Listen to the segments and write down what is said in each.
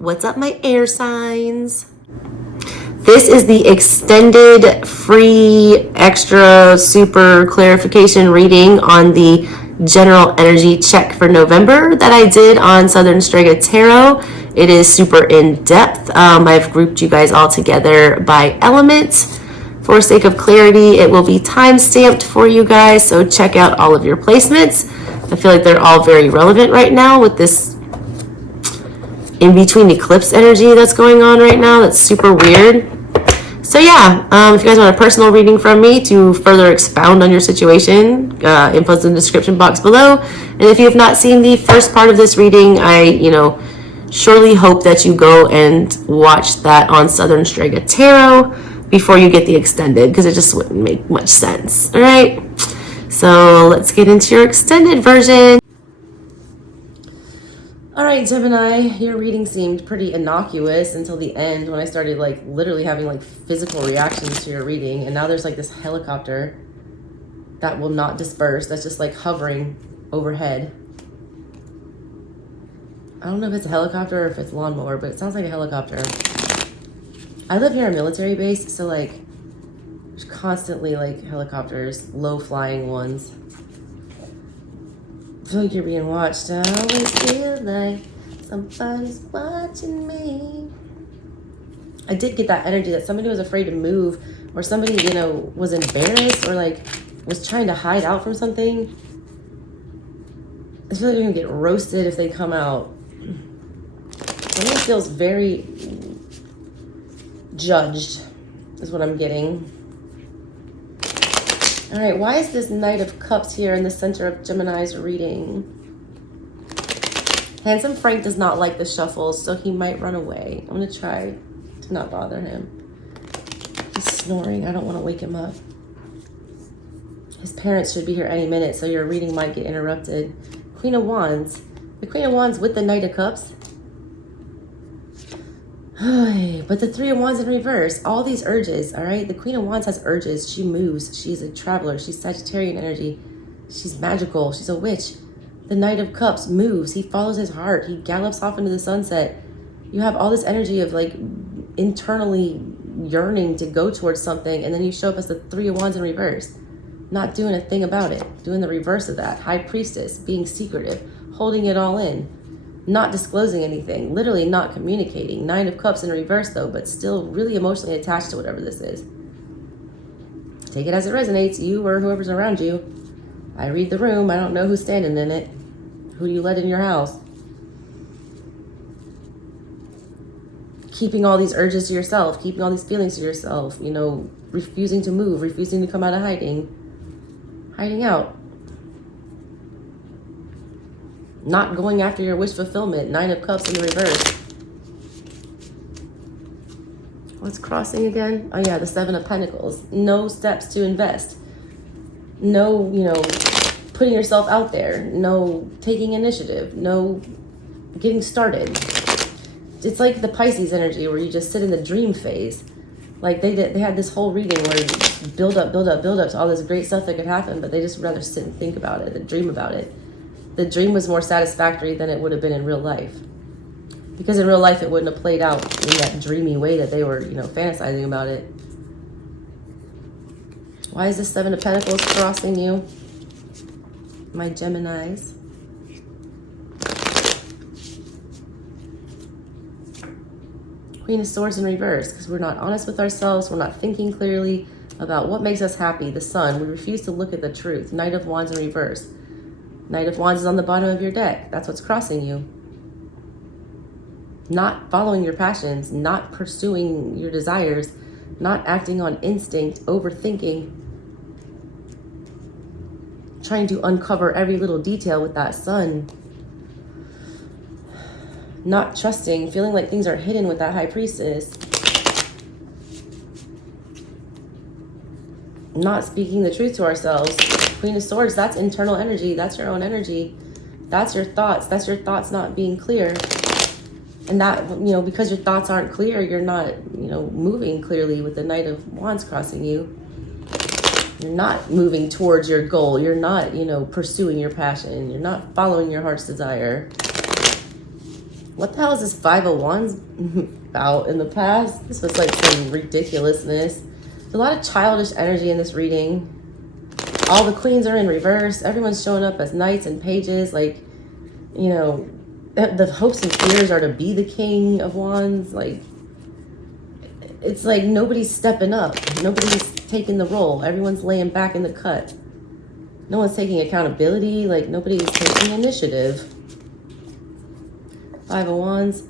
What's up, my air signs? This is the extended, free, extra, super clarification reading on the general energy check for November that I did on AQUARIUS Tarot. It is super in depth. I've grouped you guys all together by element. For sake of clarity, it will be time stamped for you guys, so check out all of your placements. I feel like they're all very relevant right now with this in between eclipse energy that's going on right now. That's super weird. So yeah, if you guys want a personal reading from me to further expound on your situation, info's in the description box below. And if you have not seen the first part of this reading, I, surely hope that you go and watch that on AQUARIUS Tarot before you get the extended, because it just wouldn't make much sense. All right, so let's get into your extended version. All right, Gemini, your reading seemed pretty innocuous until the end when I started literally having physical reactions to your reading. And now there's this helicopter that will not disperse. That's just hovering overhead. I don't know if it's a helicopter or if it's a lawnmower, but it sounds like a helicopter. I live near a military base, so there's constantly helicopters, low flying ones. I feel like you're being watched. I always feel like somebody's watching me. I did get that energy that somebody was afraid to move, or somebody, was embarrassed or was trying to hide out from something. I feel like they're gonna get roasted if they come out. Somebody feels very judged, is what I'm getting. All right, why is this Knight of Cups here in the center of Gemini's reading? Handsome Frank does not like the shuffles, so he might run away. I'm gonna try to not bother him. He's snoring, I don't wanna wake him up. His parents should be here any minute, so your reading might get interrupted. Queen of Wands. The Queen of Wands with the Knight of Cups. But the Three of Wands in reverse, all these urges, all right? The Queen of Wands has urges. She moves. She's a traveler. She's Sagittarian energy. She's magical. She's a witch. The Knight of Cups moves. He follows his heart. He gallops off into the sunset. You have all this energy of internally yearning to go towards something, and then you show up as the Three of Wands in reverse, not doing a thing about it, doing the reverse of that. High Priestess, being secretive, holding it all in. Not disclosing anything, literally not communicating. Nine of Cups in reverse though, but still really emotionally attached to whatever this is. Take it as it resonates, you or whoever's around you. I read the room, I don't know who's standing in it. Who you let in your house. Keeping all these urges to yourself, keeping all these feelings to yourself, refusing to move, refusing to come out of hiding. Hiding out. Not going after your wish fulfillment. Nine of Cups in the reverse. What's crossing again? Oh yeah, the Seven of Pentacles. No steps to invest. No, putting yourself out there. No taking initiative. No getting started. It's like the Pisces energy where you just sit in the dream phase. They had this whole reading where you build up to all this great stuff that could happen, but they just rather sit and think about it and dream about it. The dream was more satisfactory than it would have been in real life. Because in real life, it wouldn't have played out in that dreamy way that they were, fantasizing about it. Why is this Seven of Pentacles crossing you? My Geminis. Queen of Swords in reverse, because we're not honest with ourselves. We're not thinking clearly about what makes us happy. The Sun. We refuse to look at the truth. Knight of Wands in reverse. Knight of Wands is on the bottom of your deck. That's what's crossing you. Not following your passions, not pursuing your desires, not acting on instinct, overthinking, trying to uncover every little detail with that Sun. Not trusting, feeling like things are hidden with that High Priestess. Not speaking the truth to ourselves. Queen of Swords, that's internal energy. That's your own energy. That's your thoughts. That's your thoughts not being clear. And that, because your thoughts aren't clear, you're not, moving clearly with the Knight of Wands crossing you. You're not moving towards your goal. You're not, pursuing your passion. You're not following your heart's desire. What the hell is this Five of Wands about in the past? This was like some ridiculousness. There's a lot of childish energy in this reading. All the queens are in reverse. Everyone's showing up as knights and pages. Like, you know, the hopes and fears are to be the king of wands. Like, it's like nobody's stepping up. Nobody's taking the role. Everyone's laying back in the cut. No one's taking accountability. Like, nobody's taking initiative. Five of Wands,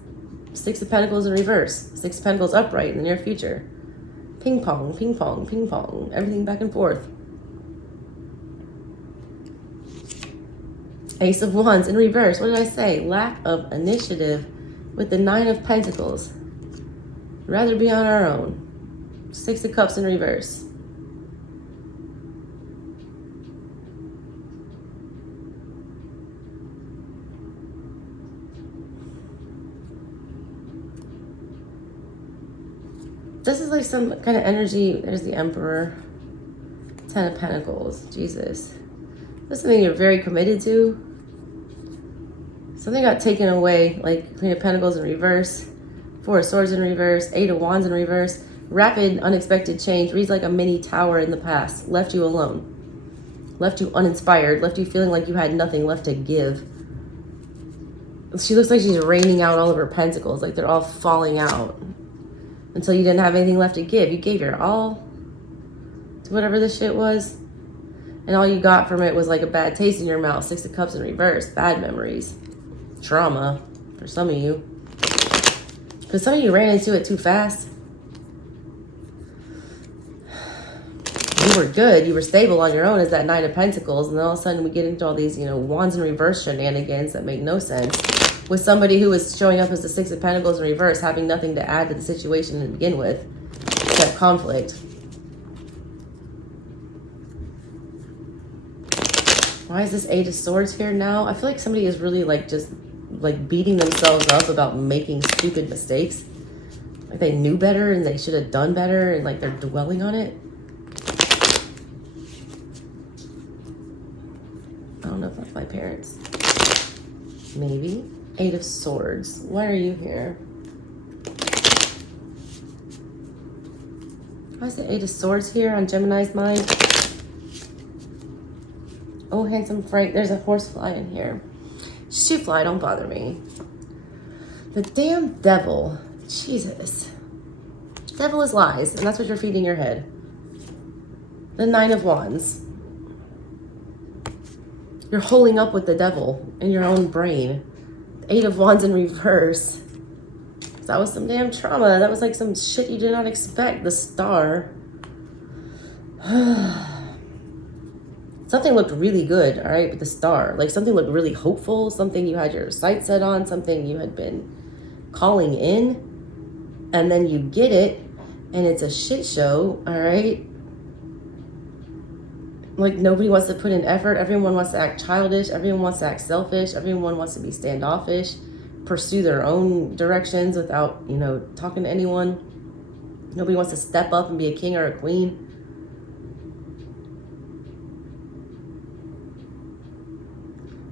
Six of Pentacles in reverse, Six of Pentacles upright in the near future. Ping pong, ping pong, ping pong, everything back and forth. Ace of Wands in reverse. What did I say? Lack of initiative with the Nine of Pentacles. Rather be on our own. Six of Cups in reverse. This is like some kind of energy. There's the Emperor. Ten of Pentacles. Jesus. This is something you're very committed to. Something got taken away. Like Queen of Pentacles in reverse. Four of Swords in reverse. Eight of Wands in reverse. Rapid, unexpected change. Reads like a mini tower in the past. Left you alone. Left you uninspired. Left you feeling like you had nothing left to give. She looks like she's raining out all of her pentacles. Like they're all falling out. Until you didn't have anything left to give. You gave your all to whatever this shit was. And all you got from it was like a bad taste in your mouth. Six of Cups in reverse. Bad memories. Trauma for some of you. Because some of you ran into it too fast. You were good. You were stable on your own as that Nine of Pentacles. And then all of a sudden we get into all these, you know, Wands in reverse shenanigans that make no sense. With somebody who was showing up as the Six of Pentacles in reverse, having nothing to add to the situation to begin with, except conflict. Why is this Eight of Swords here now? I feel like somebody is really like just like beating themselves up about making stupid mistakes. Like they knew better and they should have done better and like they're dwelling on it. I don't know if that's my parents. Maybe. Eight of Swords. Why are you here? Why is the Eight of Swords here on Gemini's mind? Oh, handsome Frank. There's a horsefly in here. Shoot fly, don't bother me. The damn devil. Jesus. Devil is lies, and that's what you're feeding your head. The Nine of Wands. You're holding up with the devil in your own brain. Eight of Wands in reverse. That was some damn trauma. That was like some shit you did not expect. The Star. Something looked really good, all right, with the Star. Like something looked really hopeful. Something you had your sights set on. Something you had been calling in. And then you get it. And it's a shit show, all right? Like nobody wants to put in effort. Everyone wants to act childish. Everyone wants to act selfish. Everyone wants to be standoffish, pursue their own directions without, you know, talking to anyone. Nobody wants to step up and be a king or a queen.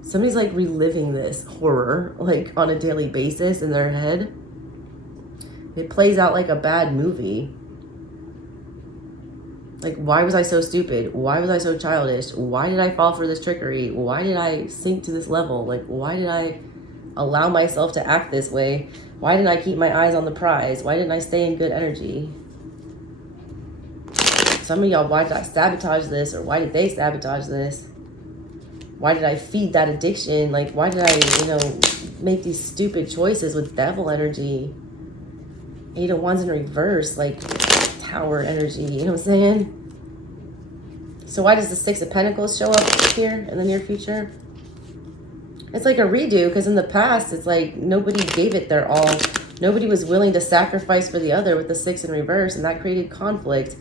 Somebody's like reliving this horror like on a daily basis in their head. It plays out like a bad movie. Like, why was I so stupid? Why was I so childish? Why did I fall for this trickery? Why did I sink to this level? Like, why did I allow myself to act this way? Why didn't I keep my eyes on the prize? Why didn't I stay in good energy? Some of y'all, why did I sabotage this? Or why did they sabotage this? Why did I feed that addiction? Like, why did I, you know, make these stupid choices with devil energy? Eight of Wands in reverse, like tower energy, you know what I'm saying? So why does the Six of Pentacles show up here in the near future? It's like a redo, because in the past, it's like nobody gave it their all. Nobody was willing to sacrifice for the other with the Six in reverse, and that created conflict.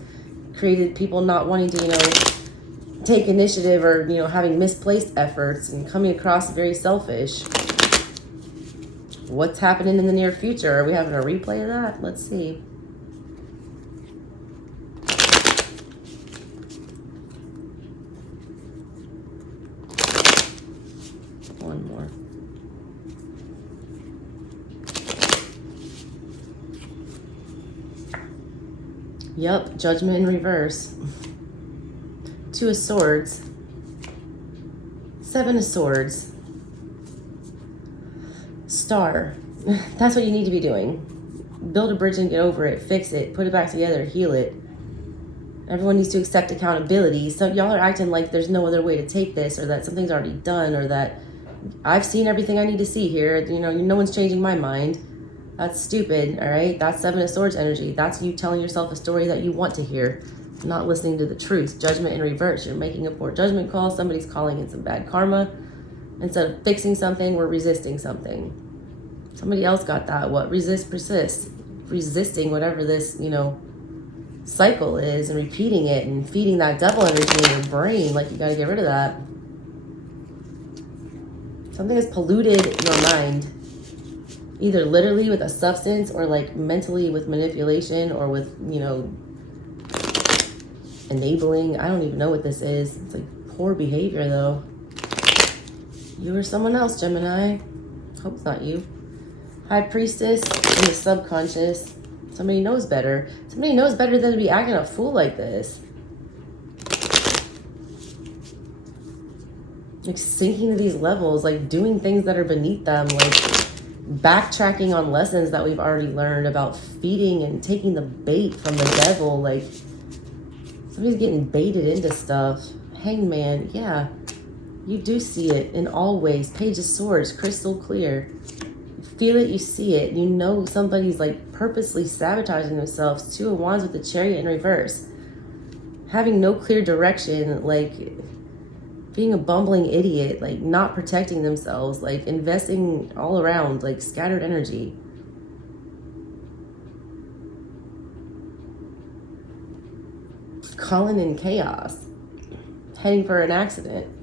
Created people not wanting to, you know, take initiative or, you know, having misplaced efforts and coming across very selfish. What's happening in the near future? Are we having a replay of that? Let's see. One more. Yup, Judgment in reverse. Two of Swords. Seven of Swords. Star. That's what you need to be doing. Build a bridge and get over it. Fix it. Put it back together. Heal it. Everyone needs to accept accountability. So y'all are acting like there's no other way to take this, or that something's already done, or that I've seen everything I need to see here. You know, no one's changing my mind. That's stupid, all right? That's Seven of Swords energy. That's you telling yourself a story that you want to hear, not listening to the truth. Judgment in reverse. You're making a poor judgment call. Somebody's calling in some bad karma. Instead of fixing something, we're resisting something. Somebody else got that. What? Resist, persist. Resisting whatever this, you know, cycle is, and repeating it and feeding that devil energy in your brain. Like, you got to get rid of that. Something has polluted your mind, either literally with a substance, or like mentally with manipulation, or with, you know, enabling. I don't even know what this is. It's like poor behavior though. You or someone else, Gemini. Hope it's not you. High Priestess in the subconscious. Somebody knows better. Somebody knows better than to be acting a fool like this. Like sinking to these levels, like doing things that are beneath them, like backtracking on lessons that we've already learned about feeding and taking the bait from the devil. Like somebody's getting baited into stuff. Hangman, yeah. You do see it in all ways. Page of Swords, crystal clear. You feel it, you see it. You know somebody's like purposely sabotaging themselves. Two of Wands with the Chariot in reverse. Having no clear direction, like being a bumbling idiot, like not protecting themselves, like investing all around, like scattered energy. Calling in chaos. Heading for an accident.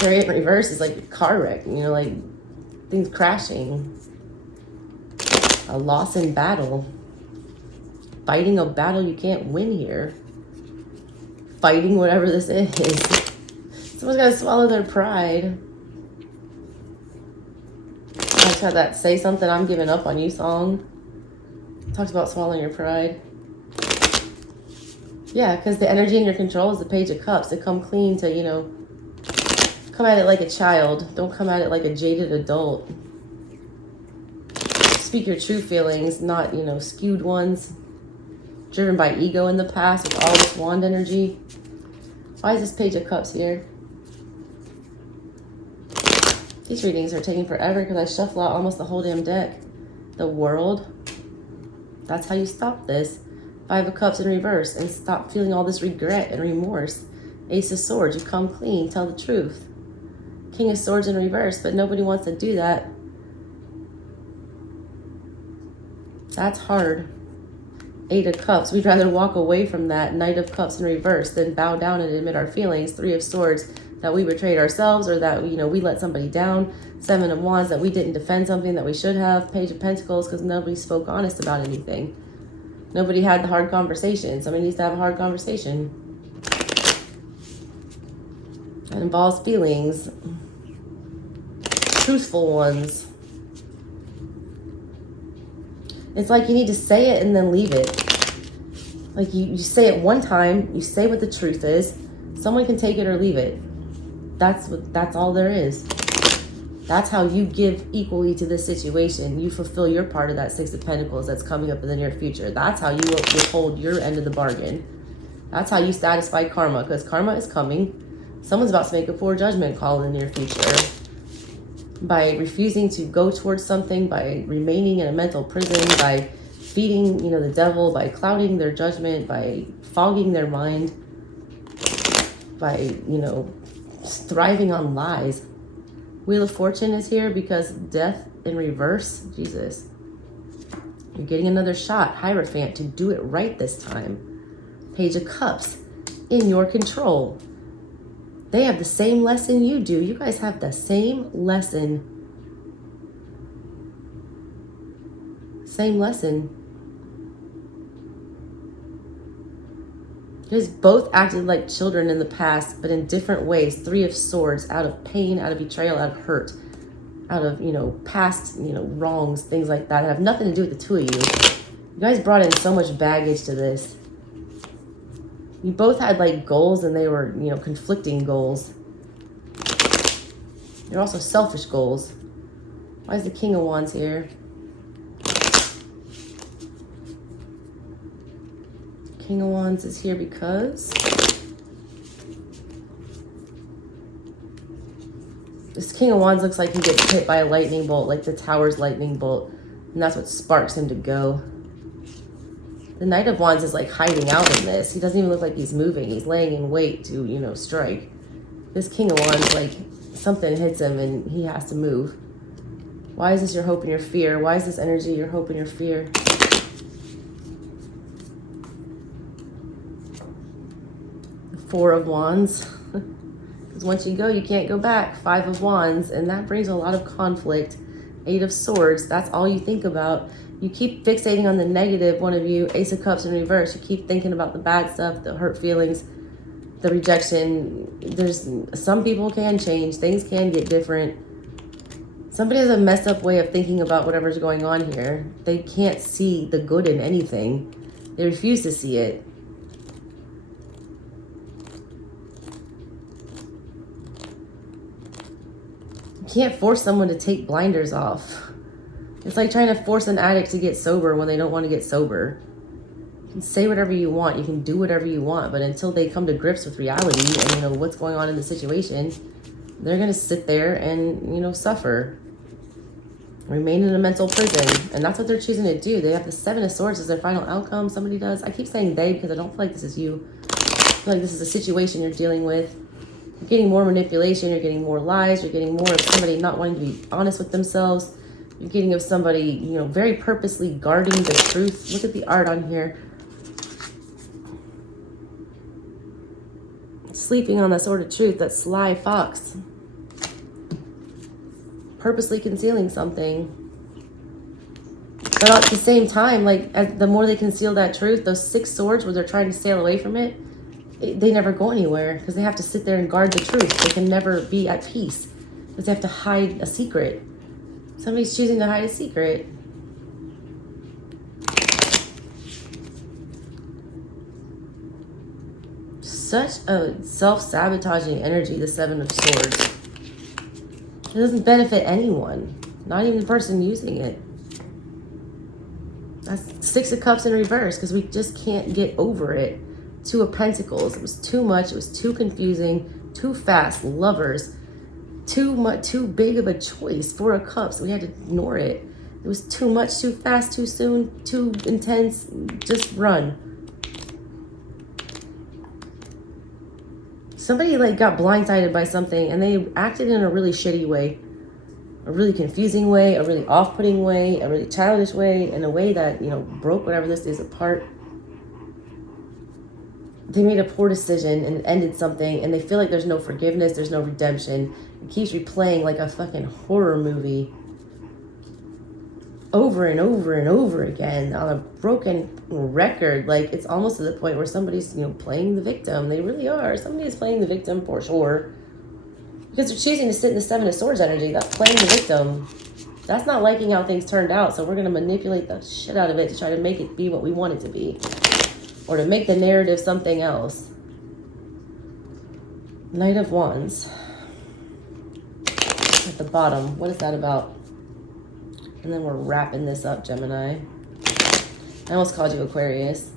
Chariot in reverse is like a car wreck, you know, like things crashing. A loss in battle. Fighting a battle you can't win here. Fighting whatever this is. Someone's got to swallow their pride. I just had that Say Something, I'm Giving Up on You song. Talks about swallowing your pride. Yeah, because the energy in your control is the Page of Cups. To come clean, to, you know, come at it like a child. Don't come at it like a jaded adult. Speak your true feelings, not, you know, skewed ones. Driven by ego in the past with all this wand energy. Why is this Page of Cups here? These readings are taking forever because I shuffle out almost the whole damn deck. The World. That's how you stop this. Five of Cups in reverse and stop feeling all this regret and remorse. Ace of Swords, you come clean, tell the truth. King of Swords in reverse, but nobody wants to do that. That's hard. Eight of Cups, we'd rather walk away from that. Knight of Cups in reverse than bow down and admit our feelings. Three of Swords, that we betrayed ourselves, or that, you know, we let somebody down. Seven of Wands, that we didn't defend something that we should have. Page of Pentacles, because nobody spoke honest about anything. Nobody had the hard conversation. Somebody needs to have a hard conversation. That involves feelings. Truthful ones. It's like you need to say it and then leave it. Like you say it one time, you say what the truth is. Someone can take it or leave it. That's all there is. That's how you give equally to this situation. You fulfill your part of that Six of Pentacles that's coming up in the near future. That's how you will withhold your end of the bargain. That's how you satisfy karma, because karma is coming. Someone's about to make a poor judgment call in the near future. By refusing to go towards something, by remaining in a mental prison, by feeding, you know, the devil, by clouding their judgment, by fogging their mind, by, you know, thriving on lies. Wheel of Fortune is here because death in reverse. Jesus. You're getting another shot, Hierophant, to do it right this time. Page of Cups, in your control. They have the same lesson you do. You guys have the same lesson. Same lesson. You guys both acted like children in the past, but in different ways. Three of Swords, out of pain, out of betrayal, out of hurt, out of, you know, past, you know, wrongs, things like that have nothing to do with the two of you. You guys brought in so much baggage to this. You both had like goals and they were, you know, conflicting goals. They're also selfish goals. Why is the King of Wands here? King of Wands is here because this King of Wands looks like he gets hit by a lightning bolt, like the Tower's lightning bolt. And that's what sparks him to go. The Knight of Wands is like hiding out in this. He doesn't even look like he's moving. He's laying in wait to, you know, strike. This King of Wands, like something hits him and he has to move. Why is this your hope and your fear? Why is this energy your hope and your fear? The Four of Wands. Because once you go, you can't go back. Five of Wands. And that brings a lot of conflict. Eight of Swords. That's all you think about. You keep fixating on the negative, one of you. Ace of Cups in reverse. You keep thinking about the bad stuff, the hurt feelings, the rejection. There's some people can change. Things can get different. Somebody has a messed up way of thinking about whatever's going on here. They can't see the good in anything. They refuse to see it. You can't force someone to take blinders off. It's like trying to force an addict to get sober when they don't want to get sober. You can say whatever you want. You can do whatever you want. But until they come to grips with reality and, you know, what's going on in the situation, they're going to sit there and, you know, suffer. Remain in a mental prison. And that's what they're choosing to do. They have the Seven of Swords as their final outcome. Somebody does. I keep saying they because I don't feel like this is you. I feel like this is a situation you're dealing with. You're getting more manipulation. You're getting more lies. You're getting more of somebody not wanting to be honest with themselves. You're getting of somebody, you know, very purposely guarding the truth. Look at the art on here. Sleeping on that sword of truth, that sly fox. Purposely concealing something. But at the same time, like, the more they conceal that truth, those six swords where they're trying to sail away from it, they never go anywhere because they have to sit there and guard the truth. They can never be at peace because they have to hide a secret. Somebody's choosing to hide a secret. Such a self-sabotaging energy, the Seven of Swords. It doesn't benefit anyone, not even the person using it. That's Six of Cups in reverse because we just can't get over it. Two of Pentacles. It was too much. It was too confusing, too fast. Lovers. Too much, too big of a choice. Four of Cups. We had to ignore it. It was too much, too fast, too soon, too intense. Just run. Somebody like got blindsided by something and they acted in a really shitty way, a really confusing way, a really off-putting way, a really childish way, in a way that, you know, broke whatever this is apart. They made a poor decision and it ended something and they feel like there's no forgiveness, there's no redemption. It keeps replaying like a fucking horror movie over and over and over again on a broken record. Like, it's almost to the point where somebody's, you know, playing the victim. They really are. Somebody is playing the victim for sure. Because they're choosing to sit in the Seven of Swords energy. That's playing the victim. That's not liking how things turned out. So we're going to manipulate the shit out of it to try to make it be what we want it to be. Or to make the narrative something else. Knight of Wands. At the bottom. What is that about? And then we're wrapping this up, Gemini. I almost called you Aquarius.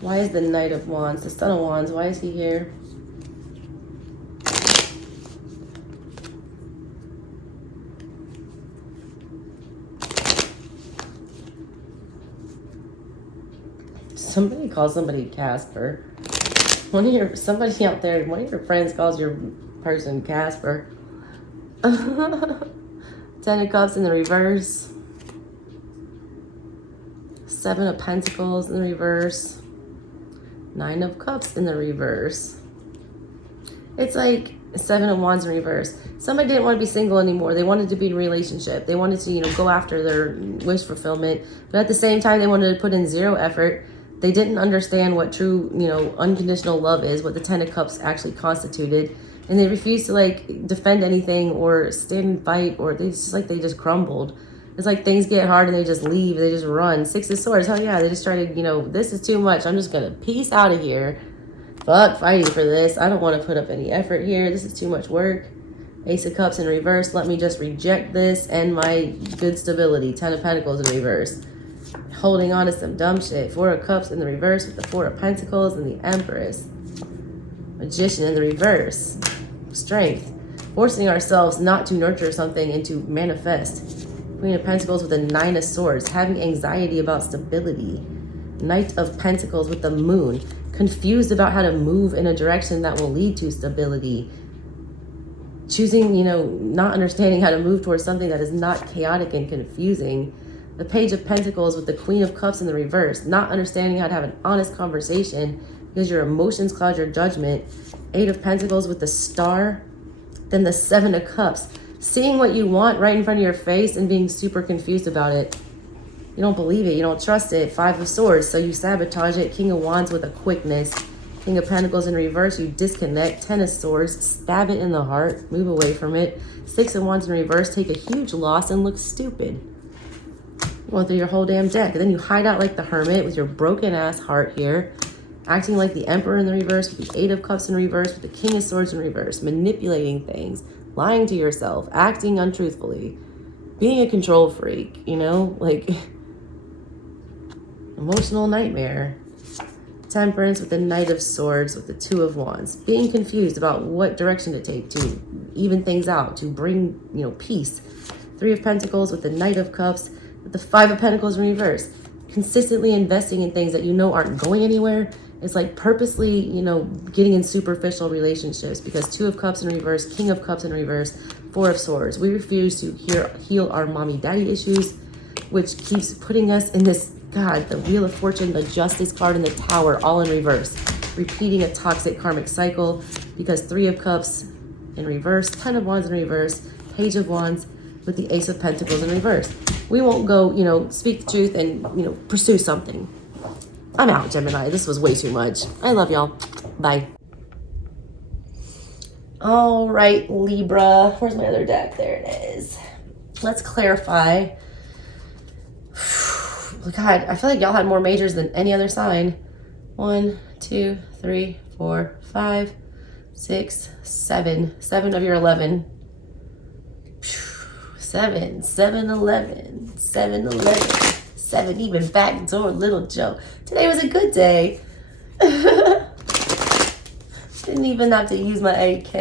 Why is the Knight of Wands, the Son of Wands, why is he here? Somebody calls somebody Casper. Somebody out there, one of your friends calls your person Casper. 10 of Cups in the reverse. 7 of Pentacles in the reverse. 9 of Cups in the reverse. It's like 7 of Wands in reverse. Somebody didn't want to be single anymore. They wanted to be in a relationship. They wanted to, you know, go after their wish fulfillment. But at the same time, they wanted to put in zero effort. They didn't understand what true, you know, unconditional love is, what the Ten of Cups actually constituted. And they refused to like defend anything or stand and fight, or it's just like they just crumbled. It's like things get hard and they just leave, they just run. Six of Swords, hell yeah, they just started, you know, this is too much. I'm just gonna peace out of here. Fuck fighting for this. I don't want to put up any effort here. This is too much work. Ace of Cups in reverse. Let me just reject this and my good stability. Ten of Pentacles in reverse. Holding on to some dumb shit. Four of Cups in the reverse with the Four of Pentacles and the Empress. Magician in the reverse. Strength. Forcing ourselves not to nurture something and to manifest. Queen of Pentacles with the Nine of Swords. Having anxiety about stability. Knight of Pentacles with the Moon. Confused about how to move in a direction that will lead to stability. Choosing, you know, not understanding how to move towards something that is not chaotic and confusing. The Page of Pentacles with the Queen of Cups in the reverse. Not understanding how to have an honest conversation because your emotions cloud your judgment. Eight of Pentacles with the Star. Then the Seven of Cups. Seeing what you want right in front of your face and being super confused about it. You don't believe it. You don't trust it. Five of Swords. So you sabotage it. King of Wands with a quickness. King of Pentacles in reverse. You disconnect. Ten of Swords. Stab it in the heart. Move away from it. Six of Wands in reverse. Take a huge loss and look stupid. You went through your whole damn deck. And then you hide out like the Hermit with your broken ass heart here. Acting like the Emperor in the reverse. With the Eight of Cups in reverse. With the King of Swords in reverse. Manipulating things. Lying to yourself. Acting untruthfully. Being a control freak. You know? Like... emotional nightmare. Temperance with the Knight of Swords with the Two of Wands. Being confused about what direction to take to even things out, to bring, you know, peace. Three of Pentacles with the Knight of Cups with the Five of Pentacles in reverse. Consistently investing in things that you know aren't going anywhere. It's like purposely, you know, getting in superficial relationships because Two of Cups in reverse, King of Cups in reverse, Four of Swords. We refuse to heal our mommy daddy issues, which keeps putting us in this, God, the Wheel of Fortune, the Justice card, and the Tower, all in reverse. Repeating a toxic karmic cycle because Three of Cups in reverse, Ten of Wands in reverse, Page of Wands with the Ace of Pentacles in reverse. We won't go, you know, speak the truth and, you know, pursue something. I'm out, Gemini. This was way too much. I love y'all. Bye. All right, Libra. Where's my other deck? There it is. Let's clarify. God, I feel like y'all had more majors than any other sign. 1, 2, 3, 4, 5, 6, 7. 7 of your 11. 7, 7, 11, 7, 11, 7, even backdoor little Joe. Today was a good day. Didn't even have to use my AK.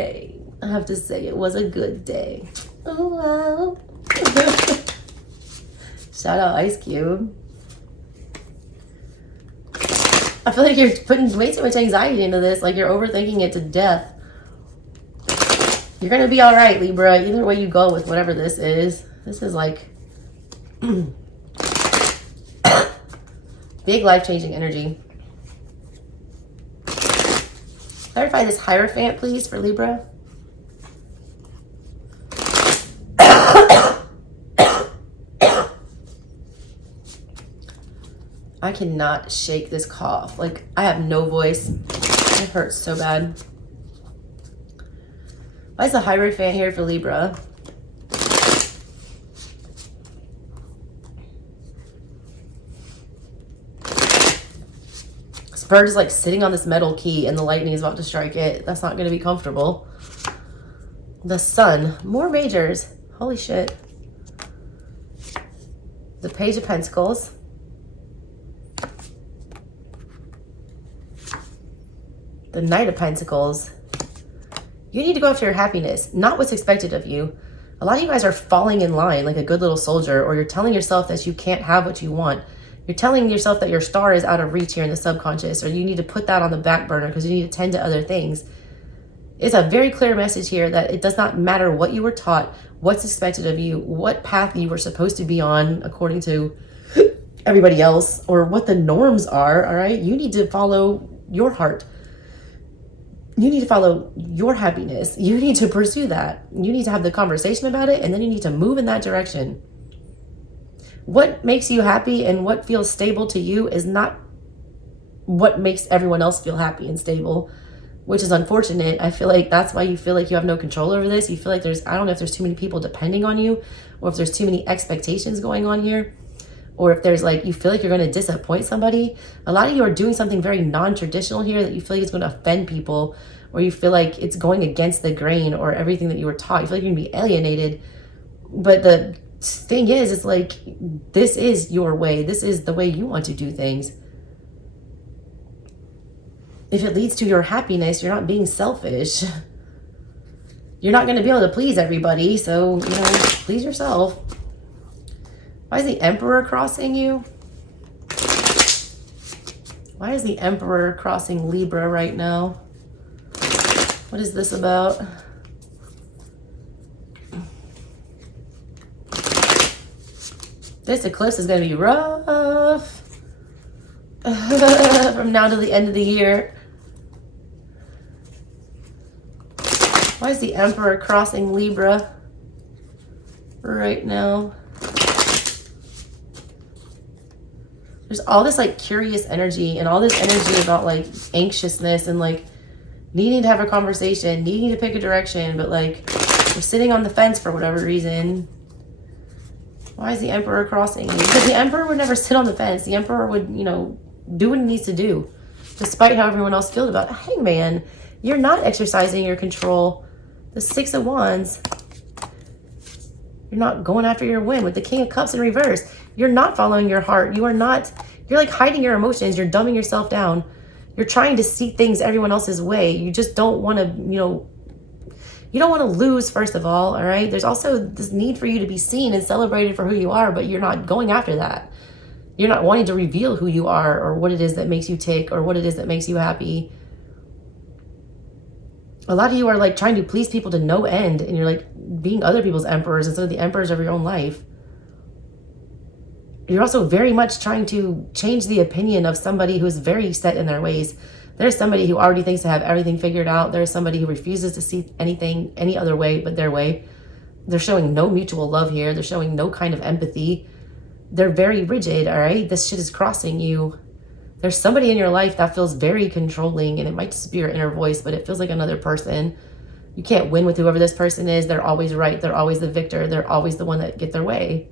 I have to say it was a good day. Oh, wow. Shout out Ice Cube. I feel like you're putting way too much anxiety into this. Like you're overthinking it to death. You're going to be all right, Libra. Either way you go with whatever this is. This is like big life-changing energy. Clarify this Hierophant, please, for Libra. I cannot shake this cough. Like, I have no voice. It hurts so bad. Why is the Hierophant here for Libra? This bird is like sitting on this metal key and the lightning is about to strike it. That's not going to be comfortable. The Sun. More majors. Holy shit. The Page of Pentacles. The Knight of Pentacles. You need to go after your happiness, not what's expected of you. A lot of you guys are falling in line like a good little soldier, or you're telling yourself that you can't have what you want. You're telling yourself that your star is out of reach here in the subconscious, or you need to put that on the back burner because you need to tend to other things. It's a very clear message here that it does not matter what you were taught, what's expected of you, what path you were supposed to be on according to everybody else, or what the norms are, all right? You need to follow your heart. You need to follow your happiness. You need to pursue that. You need to have the conversation about it, and then you need to move in that direction. What makes you happy and what feels stable to you is not what makes everyone else feel happy and stable, which is unfortunate. I feel like that's why you feel like you have no control over this. You feel like there's, I don't know if there's too many people depending on you, or if there's too many expectations going on here, or if there's like, you feel like you're going to disappoint somebody. A lot of you are doing something very non-traditional here that you feel like it's going to offend people, or you feel like it's going against the grain or everything that you were taught. You feel like you're going to be alienated. But the thing is, it's like, this is your way. This is the way you want to do things. If it leads to your happiness, you're not being selfish. You're not going to be able to please everybody, so, you know, please yourself. Why is the Emperor crossing you? Why is the Emperor crossing Libra right now? What is this about? This eclipse is going to be rough from now to the end of the year. Why is the Emperor crossing Libra right now? There's all this like curious energy and all this energy about like anxiousness and like needing to have a conversation, needing to pick a direction, but like we're sitting on the fence for whatever reason. Why is the Emperor crossing you? Because the Emperor would never sit on the fence. The Emperor would, you know, do what he needs to do, despite how everyone else feels about it. Hey man, you're not exercising your control. The Six of Wands, you're not going after your win. With the King of Cups in reverse, you're not following your heart. You are not, you're like hiding your emotions. You're dumbing yourself down. You're trying to see things everyone else's way. You just don't want to, you know, you don't want to lose, first of all right? There's also this need for you to be seen and celebrated for who you are, but you're not going after that. You're not wanting to reveal who you are or what it is that makes you tick or what it is that makes you happy. A lot of you are like trying to please people to no end, and you're like being other people's emperors instead of the emperors of your own life. You're also very much trying to change the opinion of somebody who is very set in their ways. There's somebody who already thinks to have everything figured out. There's somebody who refuses to see anything any other way but their way. They're showing no mutual love here. They're showing no kind of empathy. They're very rigid, all right? This shit is crossing you. There's somebody in your life that feels very controlling, and it might just be your inner voice, but it feels like another person. You can't win with whoever this person is. They're always right. They're always the victor. They're always the one that get their way.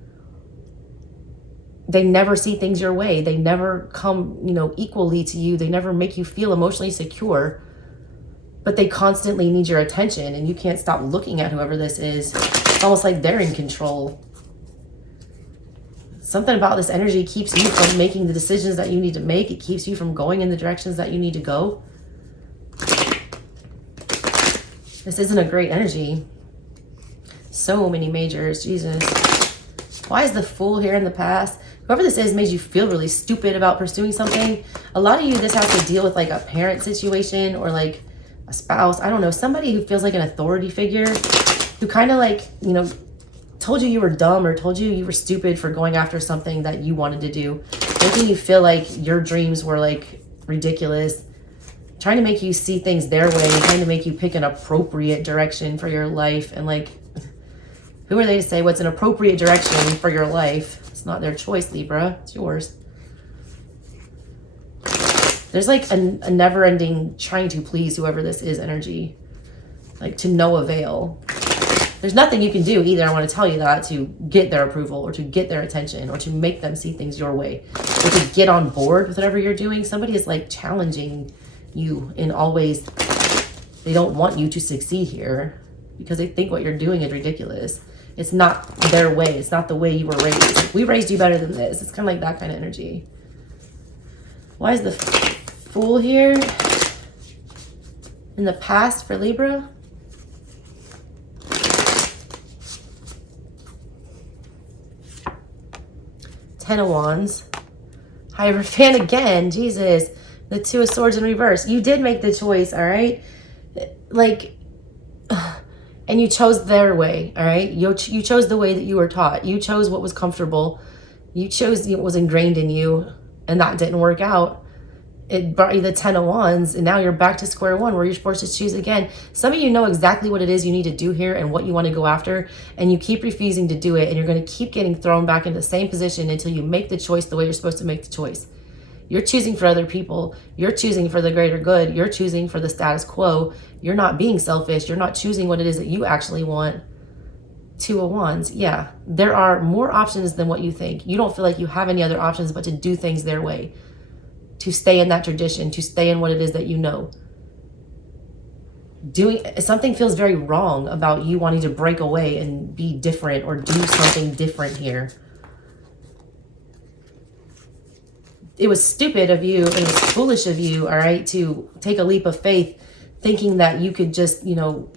They never see things your way. They never come, you know, equally to you. They never make you feel emotionally secure, but they constantly need your attention, and you can't stop looking at whoever this is. It's almost like they're in control. Something about this energy keeps you from making the decisions that you need to make. It keeps you from going in the directions that you need to go. This isn't a great energy. So many majors, Jesus. Why is the Fool here in the past? Whoever this is made you feel really stupid about pursuing something. A lot of you, this has to deal with like a parent situation or like a spouse. I don't know, somebody who feels like an authority figure, who kind of like, you know, told you were dumb or told you were stupid for going after something that you wanted to do, making you feel like your dreams were like ridiculous, trying to make you see things their way, trying to make you pick an appropriate direction for your life. And like, who are they to say what's an appropriate direction for your life? It's not their choice, Libra. It's yours. There's like a never-ending trying to please whoever this is energy, like to no avail. There's nothing you can do either, I want to tell you that, to get their approval or to get their attention or to make them see things your way or to get on board with whatever you're doing. Somebody is like challenging you in all ways. They don't want you to succeed here because they think what you're doing is ridiculous. It's not their way. It's not the way you were raised. We raised you better than this. It's kind of like that kind of energy. Why is the Fool here in the past for Libra? Ten of Wands. Hierophant again. Jesus. The Two of Swords in reverse. You did make the choice, all right? Like, and you chose their way, all right? You chose the way that you were taught. You chose what was comfortable. You chose what was ingrained in you, and that didn't work out. It brought you the Ten of Wands, and now you're back to square one where you're forced to choose again. Some of you know exactly what it is you need to do here and what you want to go after, and you keep refusing to do it, and you're going to keep getting thrown back into the same position until you make the choice the way you're supposed to make the choice. You're choosing for other people. You're choosing for the greater good. You're choosing for the status quo. You're not being selfish. You're not choosing what it is that you actually want. Two of Wands. Yeah, there are more options than what you think. You don't feel like you have any other options but to do things their way, to stay in that tradition, to stay in what it is that you know. Something feels very wrong about you wanting to break away and be different or do something different here. It was stupid of you, it was foolish of you, all right, to take a leap of faith thinking that you could just, you know,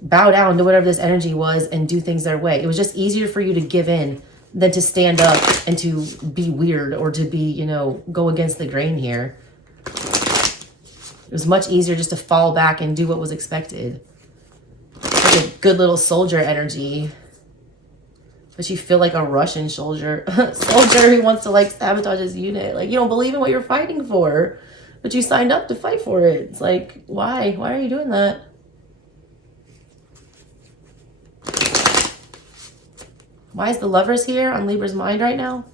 bow down to whatever this energy was and do things their way. It was just easier for you to give in than to stand up and to be weird or to be, you know, go against the grain here. It was much easier just to fall back and do what was expected. Like a good little soldier energy. But you feel like a Russian soldier. Soldier who wants to like sabotage his unit. Like you don't believe in what you're fighting for. But you signed up to fight for it. It's like, why? Why are you doing that? Why is the Lovers here on Libra's mind right now?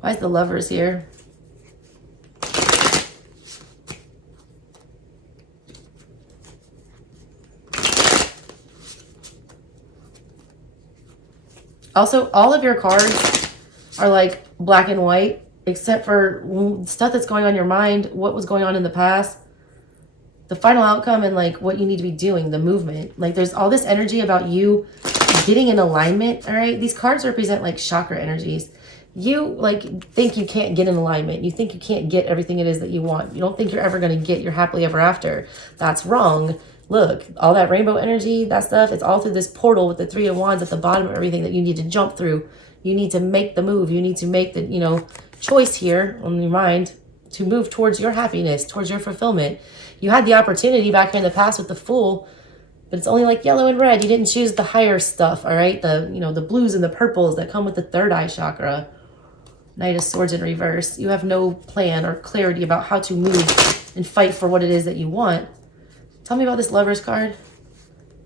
Why is the Lovers here? Also, all of your cards are like black and white, except for stuff that's going on in your mind, what was going on in the past, the final outcome, and like what you need to be doing, the movement. Like there's all this energy about you getting in alignment, all right? These cards represent like chakra energies. You like think you can't get in alignment. You think you can't get everything it is that you want. You don't think you're ever going to get your happily ever after. That's wrong. Look, all that rainbow energy, that stuff, it's all through this portal with the Three of Wands at the bottom of everything that you need to jump through. You need to make the move. You need to make the, you know, choice here on your mind to move towards your happiness, towards your fulfillment. You had the opportunity back here in the past with the Fool, but it's only like yellow and red. You didn't choose the higher stuff, all right? The, you know, the blues and the purples that come with the third eye chakra. Knight of Swords in reverse. You have no plan or clarity about how to move and fight for what it is that you want. Tell me about this Lovers card.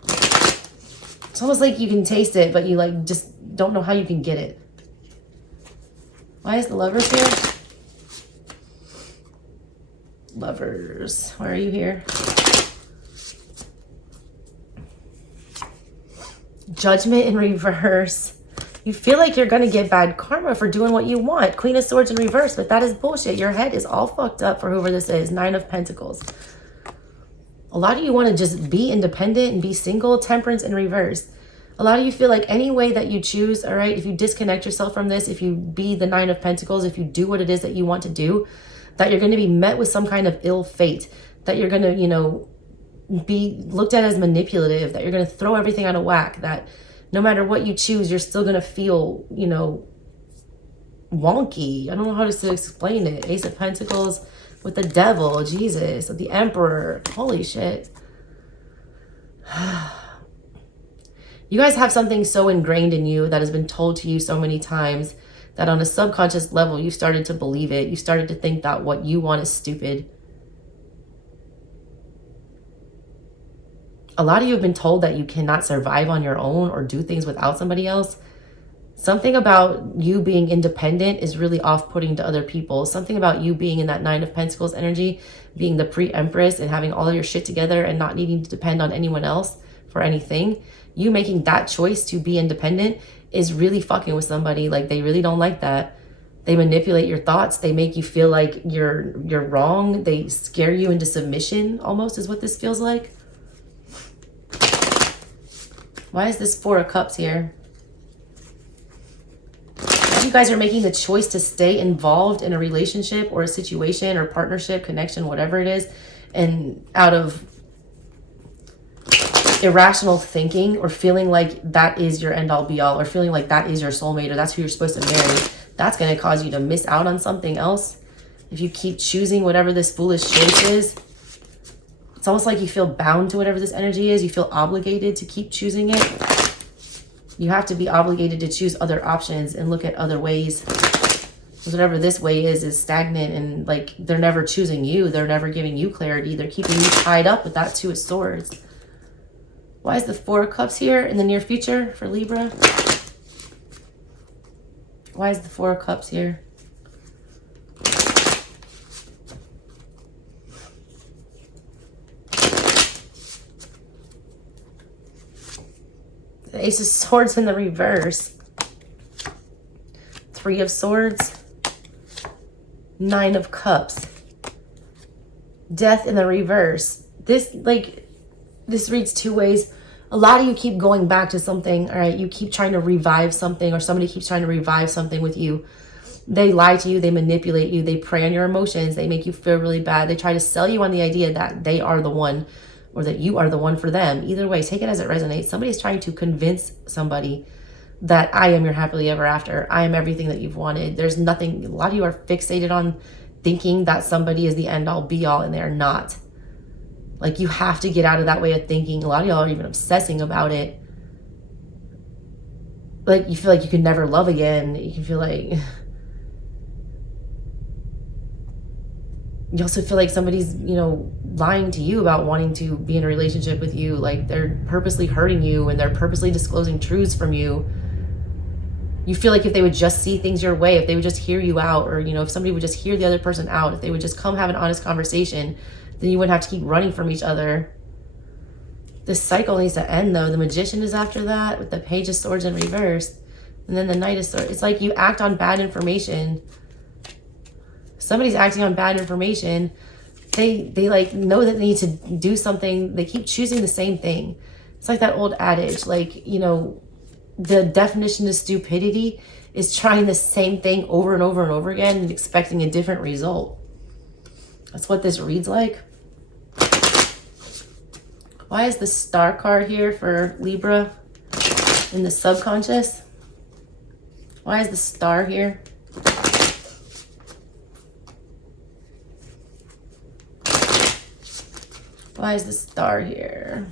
It's almost like you can taste it, but you like just don't know how you can get it. Why is the Lovers here? Lovers, why are you here? Judgment in reverse. You feel like you're going to get bad karma for doing what you want. Queen of Swords in reverse, but that is bullshit. Your head is all fucked up for whoever this is. Nine of Pentacles. A lot of you want to just be independent and be single. Temperance in reverse. A lot of you feel like any way that you choose, all right, if you disconnect yourself from this, if you be the Nine of Pentacles, if you do what it is that you want to do, that you're going to be met with some kind of ill fate, that you're going to, you know, be looked at as manipulative, that you're going to throw everything out of whack, that no matter what you choose, you're still going to feel, you know, wonky. I don't know how to explain it. Ace of Pentacles with the Devil, Jesus, the Emperor. Holy shit. You guys have something so ingrained in you that has been told to you so many times that on a subconscious level, you started to believe it. You started to think that what you want is stupid. A lot of you have been told that you cannot survive on your own or do things without somebody else. Something about you being independent is really off-putting to other people. Something about you being in that Nine of Pentacles energy, being the pre-empress and having all of your shit together and not needing to depend on anyone else for anything. You making that choice to be independent is really fucking with somebody. Like, they really don't like that. They manipulate your thoughts. They make you feel like you're wrong. They scare you into submission, almost, is what this feels like. Why is this Four of Cups here? You guys are making the choice to stay involved in a relationship or a situation or partnership, connection, whatever it is, and out of irrational thinking or feeling like that is your end-all be-all or feeling like that is your soulmate or that's who you're supposed to marry, that's going to cause you to miss out on something else. If you keep choosing whatever this foolish choice is, it's almost like you feel bound to whatever this energy is. You feel obligated to keep choosing it. You have to be obligated to choose other options and look at other ways. Because whatever this way is stagnant and like they're never choosing you. They're never giving you clarity. They're keeping you tied up with that Two of Swords. Why is the Four of Cups here in the near future for Libra? Why is the Four of Cups here? The Ace of Swords in the reverse. Three of Swords. Nine of Cups. Death in the reverse. This reads two ways. A lot of you keep going back to something, all right? You keep trying to revive something, or somebody keeps trying to revive something with you. They lie to you, they manipulate you, they prey on your emotions, they make you feel really bad. They try to sell you on the idea that they are the one, or that you are the one for them. Either way, take it as it resonates. Somebody's trying to convince somebody that I am your happily ever after. I am everything that you've wanted. There's nothing, a lot of you are fixated on thinking that somebody is the end all be all, and they're not. Like, you have to get out of that way of thinking. A lot of y'all are even obsessing about it. Like, you feel like you can never love again. You can feel like... You also feel like somebody's, you know, lying to you about wanting to be in a relationship with you. Like, they're purposely hurting you, and they're purposely disclosing truths from you. You feel like if they would just see things your way, if they would just hear you out, or, you know, if somebody would just hear the other person out, if they would just come have an honest conversation, then you wouldn't have to keep running from each other. This cycle needs to end, though. The Magician is after that, with the Page of Swords in reverse. And then the Knight of Swords. It's like you act on bad information. Somebody's acting on bad information. They like know that they need to do something. They keep choosing the same thing. It's like that old adage, like, you know, the definition of stupidity is trying the same thing over and over and over again and expecting a different result. That's what this reads like. Why is the Star card here for Libra in the subconscious? Why is the Star here? Why is the Star here?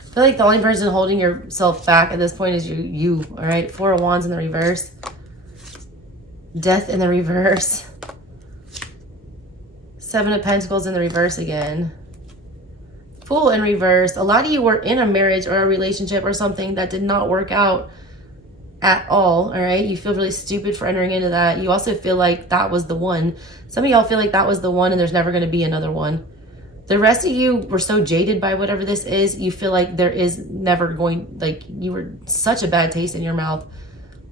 I feel like the only person holding yourself back at this point is you, all right? Four of Wands in the reverse. Death in the reverse. Seven of Pentacles in the reverse again. Fool in reverse. A lot of you were in a marriage or a relationship or something that did not work out at all right? You feel really stupid for entering into that. You also feel like that was the one. Some of y'all feel like that was the one and there's never going to be another one. The rest of you were so jaded by whatever this is, you feel like there is never going, like you were such a bad taste in your mouth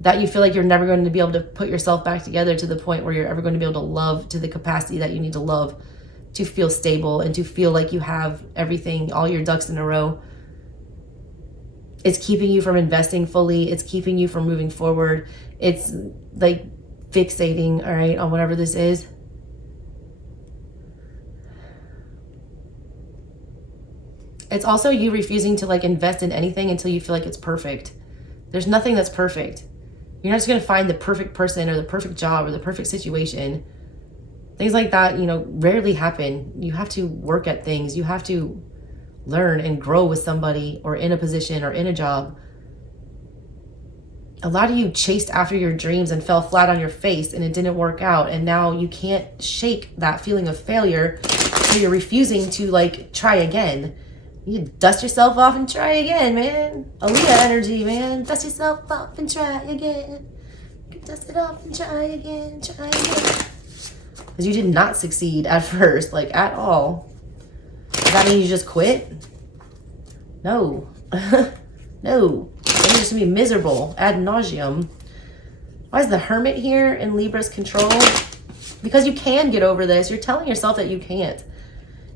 that you feel like you're never going to be able to put yourself back together to the point where you're ever going to be able to love to the capacity that you need to love to feel stable and to feel like you have everything, all your ducks in a row. It's keeping you from investing fully. It's keeping you from moving forward. It's like fixating, all right, on whatever this is. It's also you refusing to like invest in anything until you feel like it's perfect. There's nothing that's perfect. You're not just going to find the perfect person or the perfect job or the perfect situation. Things like that, you know, rarely happen. You have to work at things. You have to learn and grow with somebody or in a position or in a job. A lot of you chased after your dreams and fell flat on your face and it didn't work out. And now you can't shake that feeling of failure. So you're refusing to like try again. You dust yourself off and try again, man. Aaliyah energy, man. Dust yourself off and try again. Dust it off and try again, try again. Because you did not succeed at first, like at all. Does that mean you just quit? No. No. You're just gonna be miserable ad nauseum. Why is the Hermit here in Libra's control? Because you can get over this. You're telling yourself that you can't.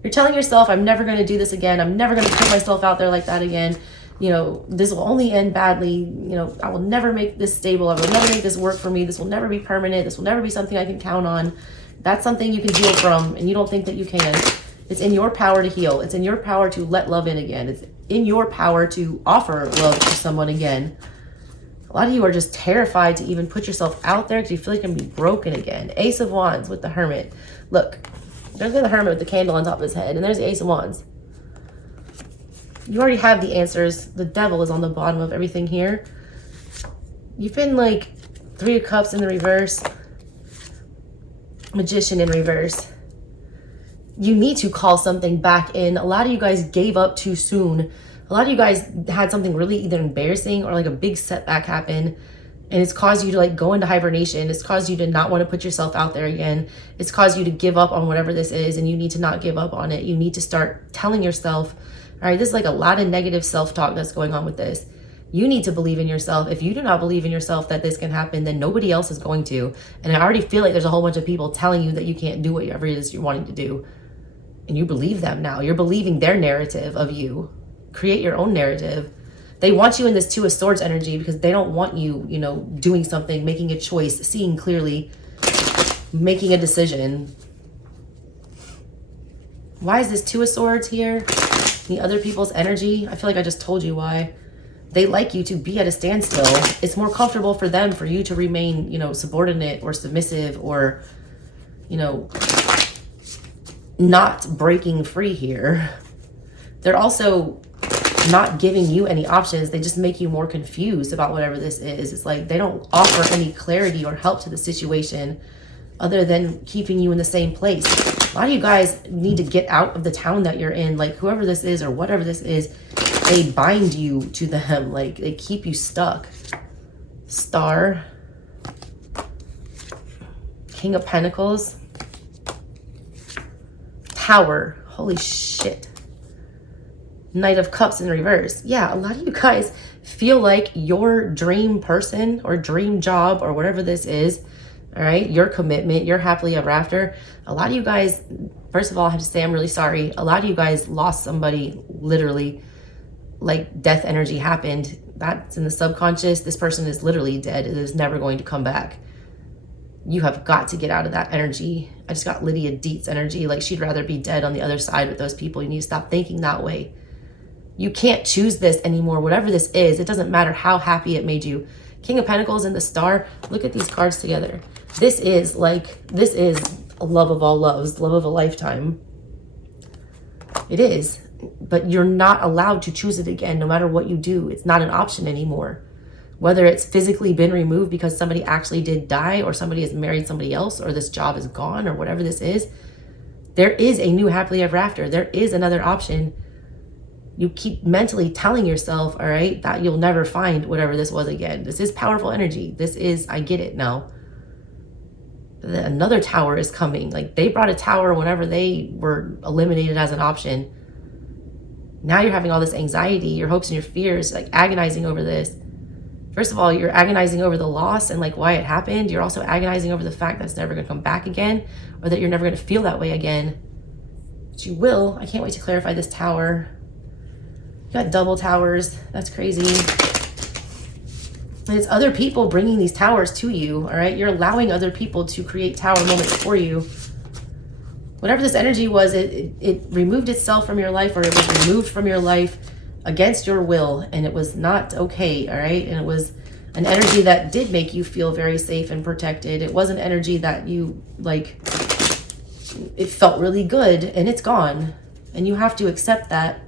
You're telling yourself, I'm never going to do this again. I'm never going to put myself out there like that again. You know, this will only end badly. You know, I will never make this stable. I will never make this work for me. This will never be permanent. This will never be something I can count on. That's something you can heal from, and you don't think that you can. It's in your power to heal. It's in your power to let love in again. It's in your power to offer love to someone again. A lot of you are just terrified to even put yourself out there because you feel like you're going to be broken again. Ace of Wands with the Hermit. Look. There's the Hermit with the candle on top of his head. And there's the Ace of Wands. You already have the answers. The Devil is on the bottom of everything here. You've been like 3 of Cups in the reverse, Magician in reverse. You need to call something back in. A lot of you guys gave up too soon. A lot of you guys had something really either embarrassing or like a big setback happen, and it's caused you to like go into hibernation. It's caused you to not want to put yourself out there again. It's caused you to give up on whatever this is, and you need to not give up on it. You need to start telling yourself, all right, this is like a lot of negative self-talk that's going on with this. You need to believe in yourself. If you do not believe in yourself that this can happen, then nobody else is going to. And I already feel like there's a whole bunch of people telling you that you can't do whatever it is you're wanting to do. And you believe them now. You're believing their narrative of you. Create your own narrative. They want you in this 2 of Swords energy because they don't want you, you know, doing something, making a choice, seeing clearly, making a decision. Why is this 2 of Swords here? The other people's energy? I feel like I just told you why. They like you to be at a standstill. It's more comfortable for them for you to remain, you know, subordinate or submissive or, you know, not breaking free here. They're also not giving you any options. They just make you more confused about whatever this is. It's like they don't offer any clarity or help to the situation other than keeping you in the same place. A lot of you guys need to get out of the town that you're in. Like whoever this is or whatever this is, they bind you to them. Like they keep you stuck. Star. King of Pentacles. Tower. Holy shit. Knight of Cups in reverse. Yeah, a lot of you guys feel like your dream person or dream job or whatever this is, all right, your commitment, your happily ever after. A lot of you guys, first of all, I have to say I'm really sorry. A lot of you guys lost somebody literally, like death energy happened. That's in the subconscious. This person is literally dead. It is never going to come back. You have got to get out of that energy. I just got Lydia Dietz energy. Like she'd rather be dead on the other side with those people. You need to stop thinking that way. You can't choose this anymore. Whatever this is, it doesn't matter how happy it made you. King of Pentacles and the Star. Look at these cards together. This is a love of all loves, love of a lifetime. It is, but you're not allowed to choose it again no matter what you do. It's not an option anymore. Whether it's physically been removed because somebody actually did die or somebody has married somebody else or this job is gone or whatever this is, there is a new happily ever after. There is another option. You keep mentally telling yourself, all right, that you'll never find whatever this was again. This is powerful energy. This is, I get it now. Another tower is coming. Like they brought a tower whenever they were eliminated as an option. Now you're having all this anxiety, your hopes and your fears, like agonizing over this. First of all, you're agonizing over the loss and like why it happened. You're also agonizing over the fact that it's never going to come back again or that you're never going to feel that way again. But you will. I can't wait to clarify this tower. You got double towers. That's crazy. And it's other people bringing these towers to you, all right? You're allowing other people to create tower moments for you. Whatever this energy was, it removed itself from your life or it was removed from your life against your will, and it was not okay, all right? And it was an energy that did make you feel very safe and protected. It was an energy that you, like, it felt really good, and it's gone. And you have to accept that.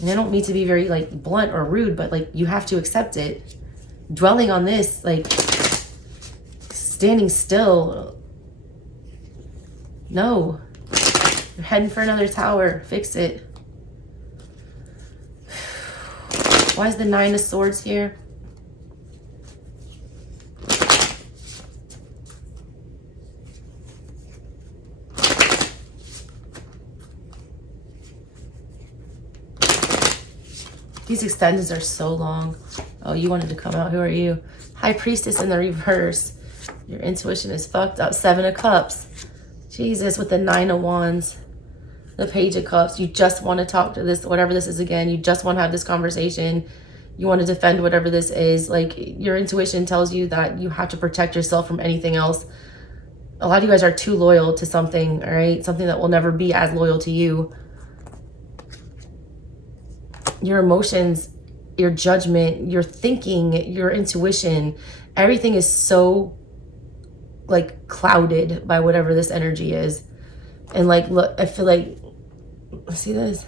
And I don't mean to be very like blunt or rude, but like you have to accept it. Dwelling on this, like standing still. No. You're heading for another tower. Fix it. Why is the 9 of Swords here? These extensions are so long. Oh, you wanted to come out. Who are you? High Priestess in the reverse. Your intuition is fucked up. 7 of Cups. Jesus, with the 9 of Wands. The Page of Cups. You just want to talk to this, whatever this is again. You just want to have this conversation. You want to defend whatever this is. Like, your intuition tells you that you have to protect yourself from anything else. A lot of you guys are too loyal to something, all right? Something that will never be as loyal to you. Your emotions, your judgment, your thinking, your intuition, everything is so like clouded by whatever this energy is. And like, look, I feel like, see this?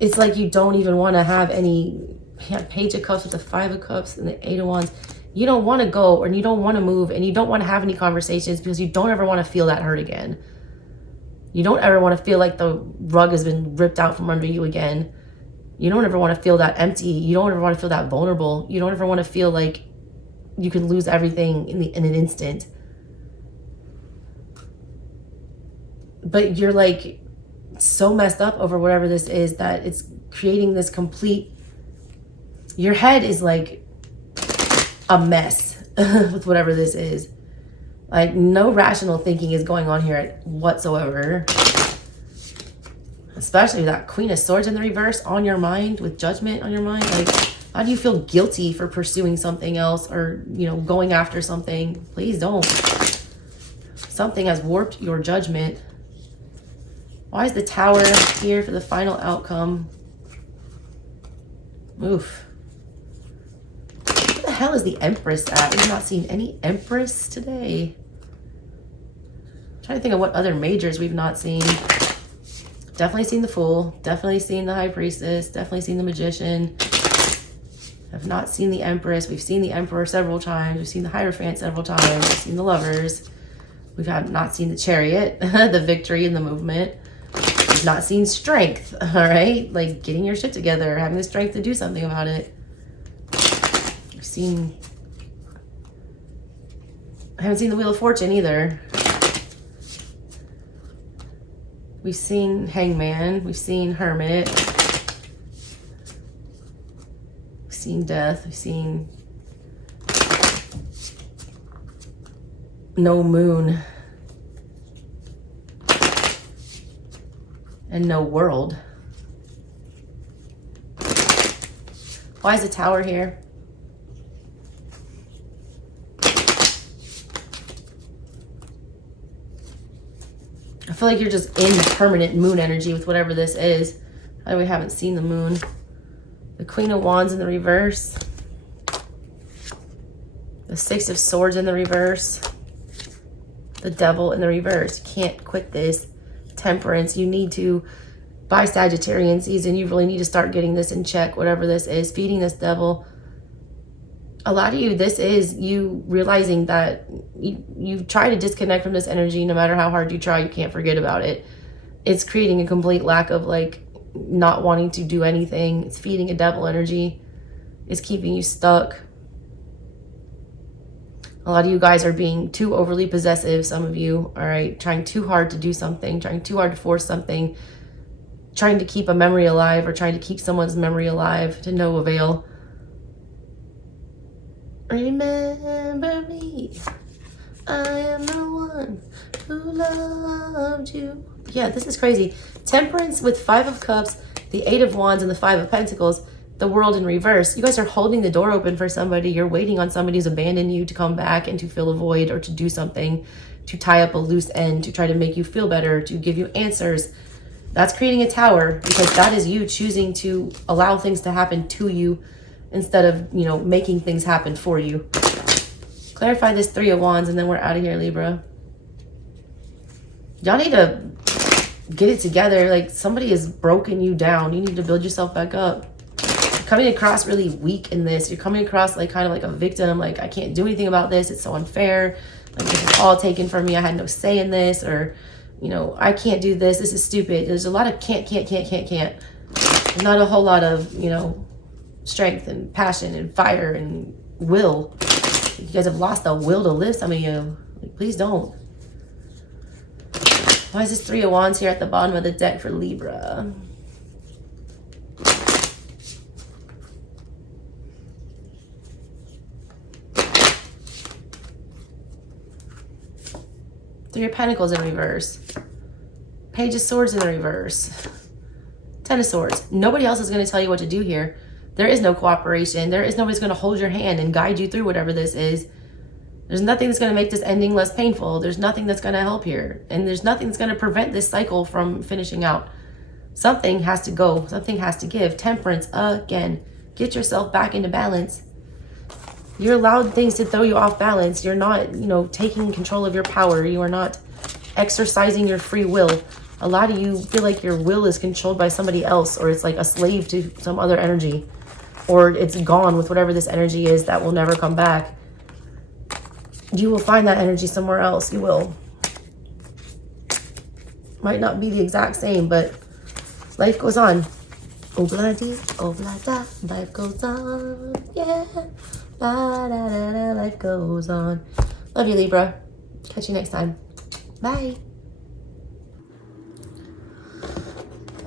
It's like you don't even want to have any Yeah, Page of Cups with the 5 of Cups and the 8 of Wands. You don't want to go, or you don't want to move, and you don't want to have any conversations because you don't ever want to feel that hurt again. You don't ever want to feel like the rug has been ripped out from under you again. You don't ever want to feel that empty. You don't ever want to feel that vulnerable. You don't ever want to feel like you could lose everything in an instant. But you're like so messed up over whatever this is that it's creating this complete... Your head is like a mess with whatever this is. Like, no rational thinking is going on here whatsoever. Especially that Queen of Swords in the reverse on your mind, with Judgment on your mind. Like, how do you feel guilty for pursuing something else, or, you know, going after something? Please don't. Something has warped your judgment. Why is the Tower here for the final outcome? Oof. Where the hell is the Empress at? We've not seen any Empress today. I'm trying to think of what other majors we've not seen. Definitely seen the Fool. Definitely seen the High Priestess. Definitely seen the Magician. Have not seen the Empress. We've seen the Emperor several times. We've seen the Hierophant several times. We've seen the Lovers. We've not seen the Chariot, the Victory in the Movement. We've not seen Strength, all right? Like, getting your shit together, having the strength to do something about it. I haven't seen the Wheel of Fortune either. We've seen Hangman. We've seen Hermit. We've seen Death. We've seen no Moon. And no World. Why is the Tower here? I feel like you're just in permanent moon energy with whatever this is. Why we haven't seen the moon? The Queen of Wands in the reverse. The Six of Swords in the reverse. The Devil in the reverse. You can't quit this. Temperance. You need to, by Sagittarian season, you really need to start getting this in check, whatever this is. Feeding this devil. A lot of you, this is you realizing that you try to disconnect from this energy. No matter how hard you try, you can't forget about it. It's creating a complete lack of, like, not wanting to do anything. It's feeding a devil energy. It's keeping you stuck. A lot of you guys are being too overly possessive, some of you, all right? Trying too hard to do something, trying too hard to force something, trying to keep a memory alive, or trying to keep someone's memory alive to no avail. Remember me, I am the one who loved you. Yeah, this is crazy. Temperance with 5 of Cups, the 8 of Wands, and the 5 of Pentacles, the World in reverse. You guys are holding the door open for somebody. You're waiting on somebody who's abandoned you to come back and to fill a void, or to do something, to tie up a loose end, to try to make you feel better, to give you answers. That's creating a Tower, because that is you choosing to allow things to happen to you instead of, you know, making things happen for you. Clarify this 3 of Wands, and then we're out of here, Libra. Y'all need to get it together. Like, somebody has broken you down. You need to build yourself back up. You're coming across really weak in this. You're coming across like kind of like a victim. Like, I can't do anything about this. It's so unfair. Like, this is all taken from me. I had no say in this. Or, you know, I can't do this. This is stupid. There's a lot of can't. There's not a whole lot of, you know, strength and passion and fire and will. You guys have lost the will to live, some of you. Like, please don't. Why is this 3 of Wands here at the bottom of the deck for Libra? Three of Pentacles in reverse. Page of Swords in the reverse. 10 of Swords. Nobody else is going to tell you what to do here. There is no cooperation. There is nobody's going to hold your hand and guide you through whatever this is. There's nothing that's going to make this ending less painful. There's nothing that's going to help here. And there's nothing that's going to prevent this cycle from finishing out. Something has to go. Something has to give. Temperance again. Get yourself back into balance. You're allowed things to throw you off balance. You're not, you know, taking control of your power. You are not exercising your free will. A lot of you feel like your will is controlled by somebody else, or it's like a slave to some other energy. or it's gone with whatever this energy is that will never come back. You will find that energy somewhere else. You will. Might not be the exact same, but life goes on. Obla-dee, obla-da, life goes on. Yeah. Da-da-da-da, life goes on. Love you, Libra. Catch you next time. Bye.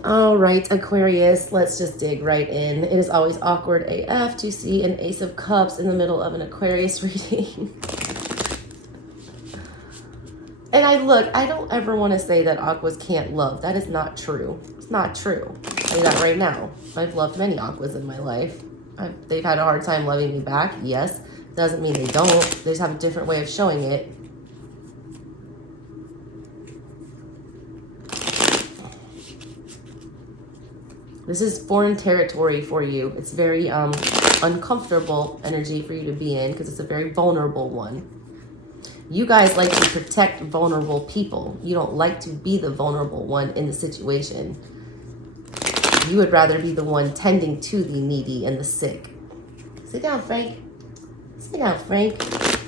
All right, Aquarius, let's just dig right in. It is always awkward AF to see an Ace of Cups in the middle of an Aquarius reading. And I don't ever want to say that Aquas can't love. That is not true. It's not true. I'll tell you that right now. I've loved many Aquas in my life. They've had a hard time loving me back. Yes. Doesn't mean they don't. They just have a different way of showing it. This is foreign territory for you. It's very uncomfortable energy for you to be in because it's a very vulnerable one. You guys like to protect vulnerable people. You don't like to be the vulnerable one in the situation. You would rather be the one tending to the needy and the sick. Sit down, Frank. Sit down, Frank.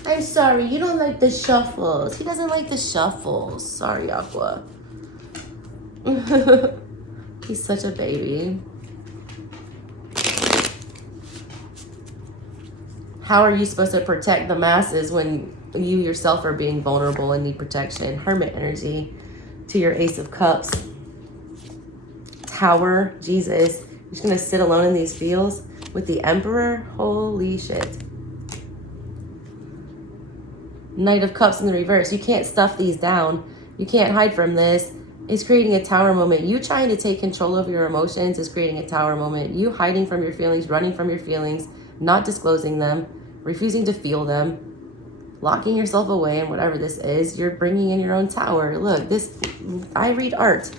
I'm sorry, you don't like the shuffles. He doesn't like the shuffles. Sorry, Aqua. He's such a baby. How are you supposed to protect the masses when you yourself are being vulnerable and need protection? Hermit energy to your Ace of Cups. Tower, Jesus. You're just going to sit alone in these fields with the Emperor? Holy shit. Knight of Cups in the reverse. You can't stuff these down. You can't hide from this. It's creating a tower moment. You trying to take control of your emotions is creating a tower moment. You hiding from your feelings, running from your feelings, not disclosing them, refusing to feel them, locking yourself away, and whatever this is, you're bringing in your own tower. Look, this, I read art.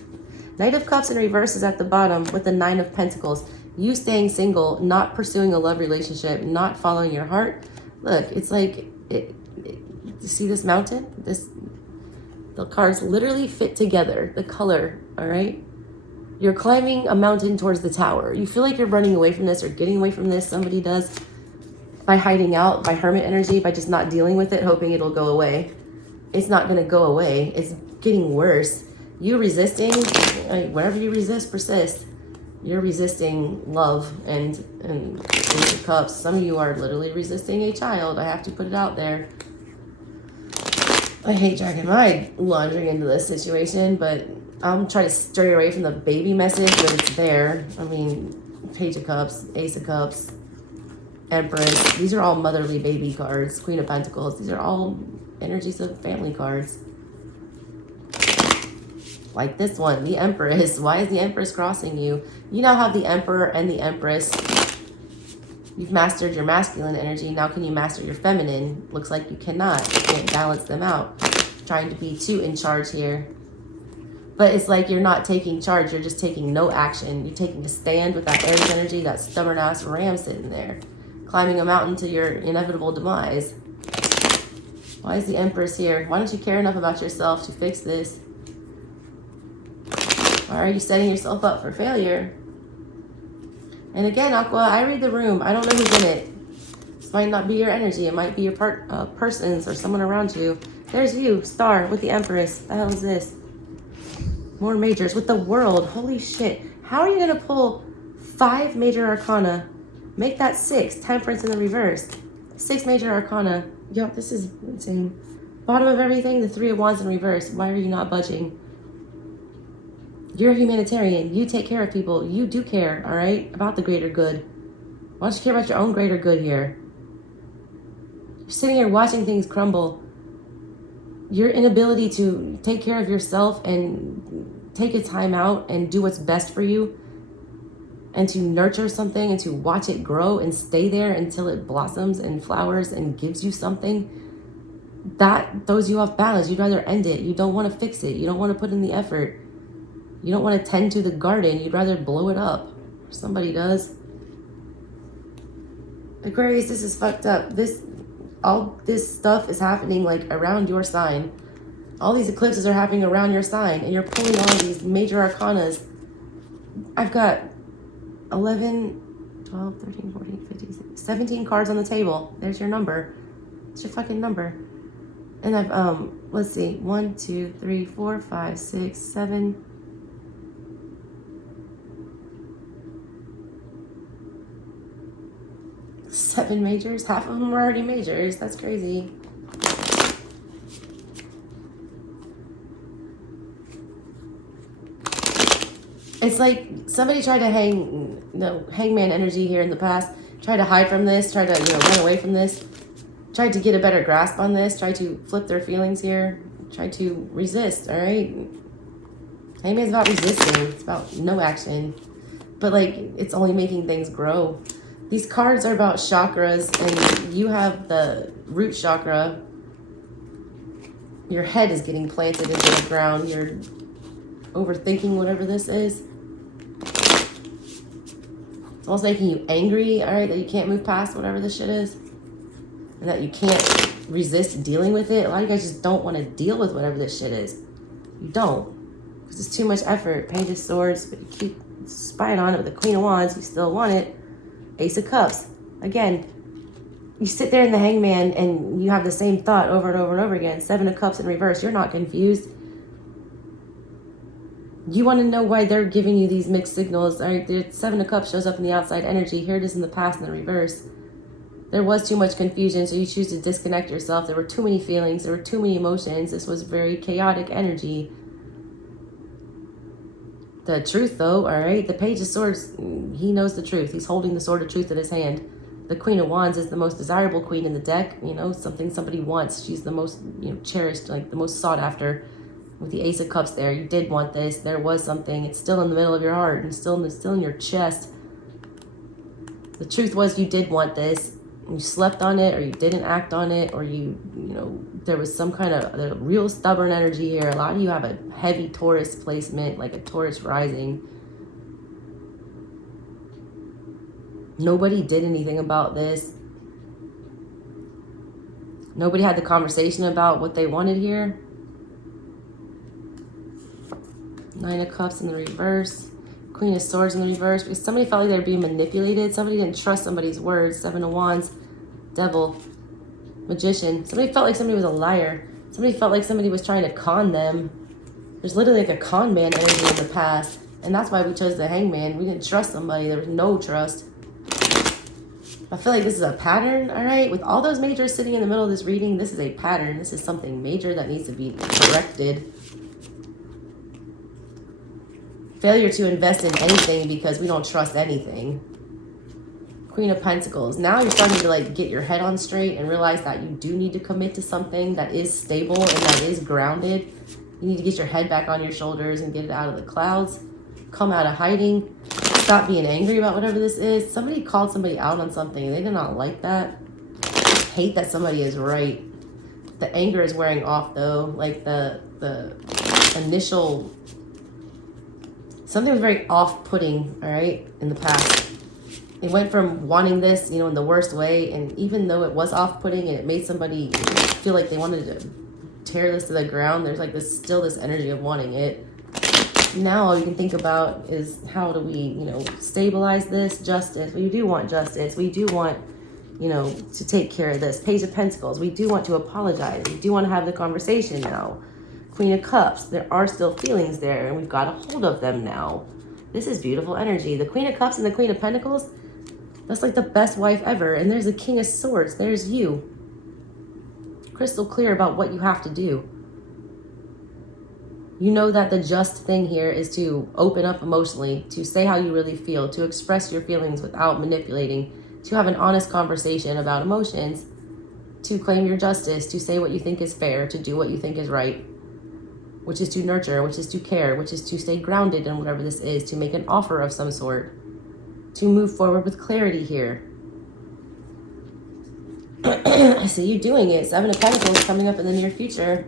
Knight of Cups in reverse is at the bottom with the Nine of Pentacles. You staying single, not pursuing a love relationship, not following your heart. Look, it's like, you see this mountain? The cards literally fit together, the color, all right? You're climbing a mountain towards the tower. You feel like you're running away from this or getting away from this. Somebody does by hiding out, by hermit energy, by just not dealing with it, hoping it'll go away. It's not going to go away. It's getting worse. You resisting, whatever you resist, persist. You're resisting love and Ace of Cups. Some of you are literally resisting a child. I have to put it out there. I hate dragging my laundry into this situation, but I'm trying to stray away from the baby message, but it's there. I mean, Page of Cups, Ace of Cups, Empress. These are all motherly baby cards. Queen of Pentacles. These are all energies of family cards. Like this one, the Empress. Why is the Empress crossing you? You now have the Emperor and the Empress. You've mastered your masculine energy. Now can you master your feminine? Looks like you cannot. You can't balance them out. Trying to be too in charge here. But it's like you're not taking charge. You're just taking no action. You're taking a stand with that Aries energy, that stubborn-ass ram sitting there. Climbing a mountain to your inevitable demise. Why is the Empress here? Why don't you care enough about yourself to fix this? Why are you setting yourself up for failure? And again, Aqua, I read the room. I don't know who's in it. This might not be your energy. It might be your person's or someone around you. There's you, Star, with the Empress. The hell is this? More majors with the World. Holy shit. How are you going to pull 5 major arcana? Make that 6. Temperance in the reverse. 6 major arcana. Yup, this is insane. Bottom of everything, the 3 of Wands in reverse. Why are you not budging? You're a humanitarian. You take care of people. You do care, all right, about the greater good. Why don't you care about your own greater good here? You're sitting here watching things crumble. Your inability to take care of yourself and take a time out and do what's best for you and to nurture something and to watch it grow and stay there until it blossoms and flowers and gives you something, that throws you off balance. You'd rather end it. You don't want to fix it. You don't want to put in the effort. You don't want to tend to the garden. You'd rather blow it up. Somebody does. Aquarius, this is fucked up. All this stuff is happening like around your sign. All these eclipses are happening around your sign, and you're pulling all these major arcanas. I've got 11, 12, 13, 14, 15, 16, 17 cards on the table. There's your number. It's your fucking number. And I've, let's see, 1, 2, 3, 4, 5, 6, 7. Seven majors. Half of them are already majors. That's crazy. It's like somebody tried to hangman energy here in the past. Tried to hide from this. Tried to, run away from this. Tried to get a better grasp on this. Tried to flip their feelings here. Tried to resist, all right? Hangman's about resisting. It's about no action. But, like, it's only making things grow. These cards are about chakras, and you have the root chakra. Your head is getting planted into the ground. You're overthinking whatever this is. It's almost making you angry, all right, that you can't move past whatever this shit is. And that you can't resist dealing with it. A lot of you guys just don't want to deal with whatever this shit is. You don't. Because it's too much effort. Page of Swords, but you keep spying on it with the Queen of Wands. You still want it. Ace of Cups. Again, you sit there in the Hangman and you have the same thought over and over and over again. Seven of Cups in reverse. You're not confused. You want to know why they're giving you these mixed signals. All right, the Seven of Cups shows up in the outside energy. Here it is in the past in the reverse. There was too much confusion, so you choose to disconnect yourself. There were too many feelings. There were too many emotions. This was very chaotic energy. The truth, though, all right, the Page of Swords, he knows the truth. He's holding the sword of truth in his hand. The Queen of Wands is the most desirable queen in the deck, something somebody wants. She's the most, cherished, like the most sought after. With the Ace of Cups there, you did want this. There was something. It's still in the middle of your heart and still in your chest. The truth was you did want this. You slept on it, or you didn't act on it, or there was some kind of real stubborn energy here. A lot of you have a heavy Taurus placement, like a Taurus rising. Nobody did anything about this. Nobody had the conversation about what they wanted here. Nine of Cups in the reverse. Queen of Swords in the reverse. Because somebody felt like they were being manipulated. Somebody didn't trust somebody's words. Seven of Wands. Devil. Magician. Somebody felt like somebody was a liar. Somebody felt like somebody was trying to con them. There's literally like a con man energy in the past. And that's why we chose the Hangman. We didn't trust somebody. There was no trust. I feel like this is a pattern, all right? With all those majors sitting in the middle of this reading, this is a pattern. This is something major that needs to be corrected. Failure to invest in anything because we don't trust anything. Queen of Pentacles. Now you're starting to get your head on straight and realize that you do need to commit to something that is stable and that is grounded. You need to get your head back on your shoulders and get it out of the clouds. Come out of hiding. Stop being angry about whatever this is. Somebody called somebody out on something. They did not like that. Hate that somebody is right. The anger is wearing off though. Like the initial... Something was very off-putting, all right, in the past. It went from wanting this, in the worst way, and even though it was off-putting and it made somebody feel like they wanted to tear this to the ground, there's still this energy of wanting it. Now all you can think about is how do we, stabilize this? Justice. We do want justice. We do want, to take care of this. Page of Pentacles. We do want to apologize. We do want to have the conversation now. Queen of Cups. There are still feelings there, and we've got a hold of them now. This is beautiful energy. The Queen of Cups and the Queen of Pentacles, that's like the best wife ever. And there's the King of Swords. There's you. Crystal clear about what you have to do. You know that the just thing here is to open up emotionally, to say how you really feel, to express your feelings without manipulating, to have an honest conversation about emotions, to claim your justice, to say what you think is fair, to do what you think is right, which is to nurture, which is to care, which is to stay grounded in whatever this is, to make an offer of some sort, to move forward with clarity here. I see you doing it. Seven of Pentacles coming up in the near future.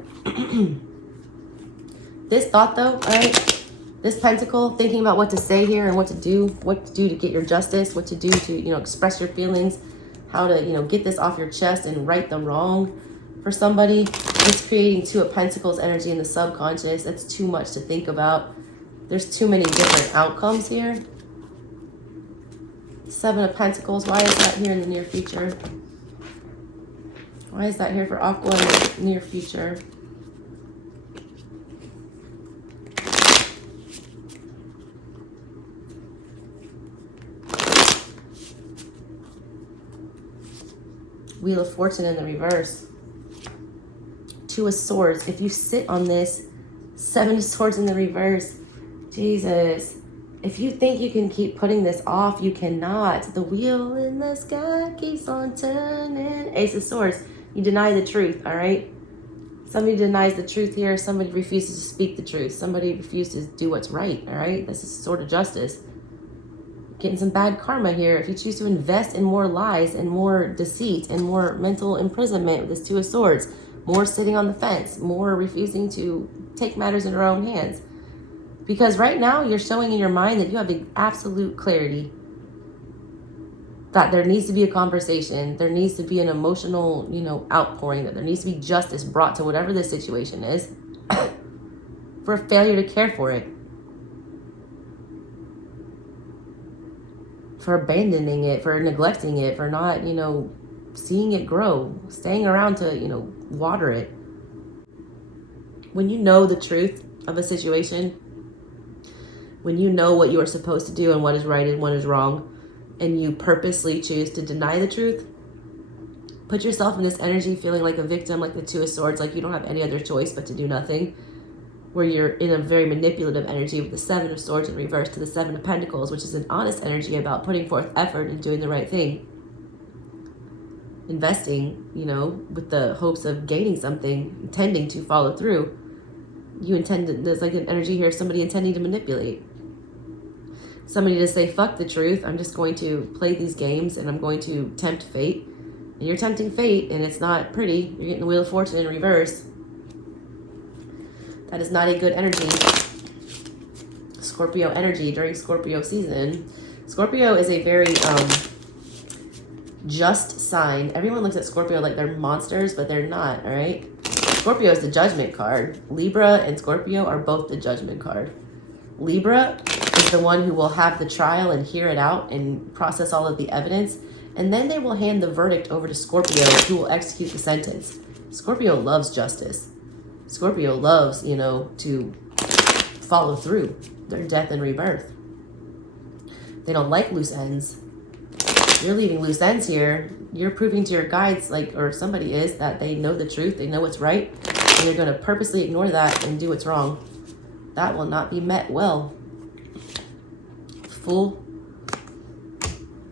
This thought though, all right, this pentacle, thinking about what to say here and what to do to get your justice, what to do to, express your feelings, how to, get this off your chest and right the wrong for somebody. It's creating Two of Pentacles energy in the subconscious. That's too much to think about. There's too many different outcomes here. Seven of Pentacles. Why is that here in the near future? Why is that here for Aqua in the near future? Wheel of Fortune in the reverse. Two of Swords. If you sit on this, Seven of Swords in the reverse. Jesus. If you think you can keep putting this off, you cannot. The wheel in the sky keeps on turning. Ace of Swords. You deny the truth, all right? Somebody denies the truth here. Somebody refuses to speak the truth. Somebody refuses to do what's right, all right? This is sort of justice. Getting some bad karma here. If you choose to invest in more lies and more deceit and more mental imprisonment with this Two of Swords, more sitting on the fence, more refusing to take matters in your own hands. Because right now you're showing in your mind that you have the absolute clarity that there needs to be a conversation. There needs to be an emotional, outpouring, that there needs to be justice brought to whatever this situation is for a failure to care for it. For abandoning it, for neglecting it, for not, seeing it grow, staying around to, water it. When you know the truth of a situation, when you know what you are supposed to do and what is right and what is wrong, and you purposely choose to deny the truth, put yourself in this energy feeling like a victim, like the Two of Swords, like you don't have any other choice but to do nothing, where you're in a very manipulative energy with the Seven of Swords in reverse to the Seven of Pentacles, which is an honest energy about putting forth effort and doing the right thing. Investing, with the hopes of gaining something, intending to follow through. There's like an energy here, somebody intending to manipulate. Somebody to say, fuck the truth, I'm just going to play these games and I'm going to tempt fate. And you're tempting fate and it's not pretty. You're getting the Wheel of Fortune in reverse. That is not a good energy. Scorpio energy during Scorpio season. Scorpio is a very just sign. Everyone looks at Scorpio like they're monsters, but they're not, all right? Scorpio is the Judgment card. Libra and Scorpio are both the Judgment card. Libra is the one who will have the trial and hear it out and process all of the evidence. And then they will hand the verdict over to Scorpio, who will execute the sentence. Scorpio loves justice. Scorpio loves, to follow through their death and rebirth. They don't like loose ends. You're leaving loose ends here. You're proving to your guides, or somebody is, that they know the truth, they know what's right, and you're going to purposely ignore that and do what's wrong. That will not be met well. Fool.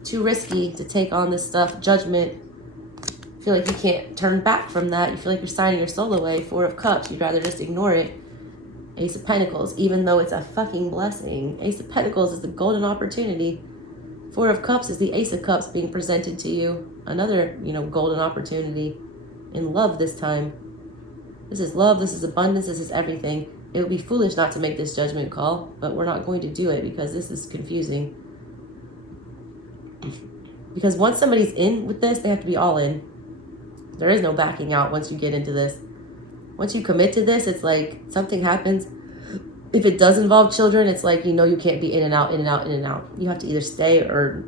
Too risky to take on this stuff. Judgment. You feel like you can't turn back from that. You feel like you're signing your soul away. Four of Cups. You'd rather just ignore it. Ace of Pentacles. Even though it's a fucking blessing. Ace of Pentacles is the golden opportunity. Four of Cups is the Ace of Cups being presented to you. Another, golden opportunity. In love this time. This is love. This is abundance. This is everything. It would be foolish not to make this judgment call, but we're not going to do it because this is confusing. Because once somebody's in with this, they have to be all in. There is no backing out once you get into this. Once you commit to this, it's like something happens. If it does involve children, it's like, you can't be in and out, in and out, in and out. You have to either stay or,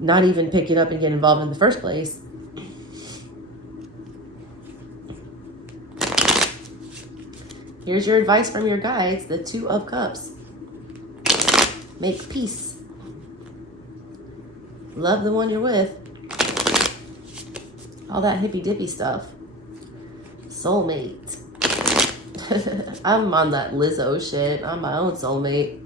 not even pick it up and get involved in the first place. Here's your advice from your guides, the Two of Cups. Make peace. Love the one you're with. All that hippy-dippy stuff. Soulmate. I'm on that Lizzo shit. I'm my own soulmate.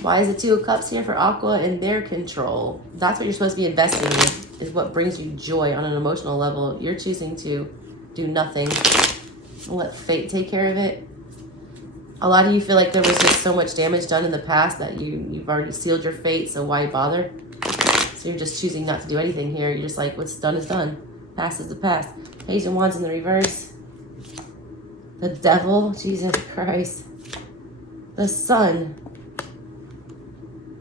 Why is the Two of Cups here for Aqua in their control? That's what you're supposed to be investing in. Is what brings you joy on an emotional level. You're choosing to do nothing and let fate take care of it. A lot of you feel like there was just so much damage done in the past that you've already sealed your fate, so why bother? So you're just choosing not to do anything here. You're just like, what's done is done. Past is the past. Page of Wands in the reverse. The Devil, Jesus Christ. The Sun.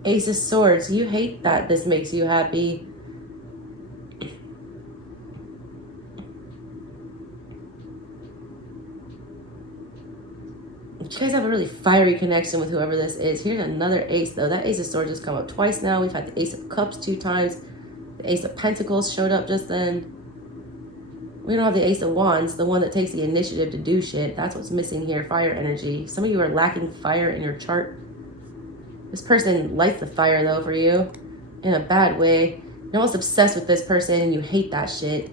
Ace of Swords. You hate that this makes you happy. guys have a really fiery connection with whoever this is. Here's another ace, though. That ace of swords just come up twice now. We've had the ace of cups 2 times. The ace of pentacles showed up just then. We don't have the ace of wands, the one that takes the initiative to do shit. That's what's missing here, fire energy. Some of you are lacking fire in your chart. This person lights the fire, though, for you in a bad way. You're almost obsessed with this person and you hate that shit.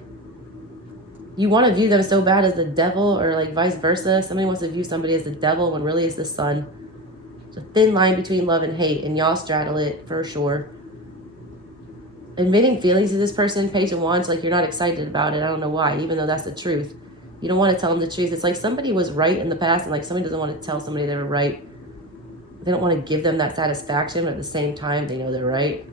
You want to view them so bad as the devil, or like vice versa. Somebody wants to view somebody as the devil when really it's the sun. There's a thin line between love and hate, and y'all straddle it for sure. Admitting feelings to this person, Page of Wands, like you're not excited about it. I don't know why, even though that's the truth. You don't want to tell them the truth. It's like somebody was right in the past, and like somebody doesn't want to tell somebody they were right. They don't want to give them that satisfaction, but at the same time, they know they're right.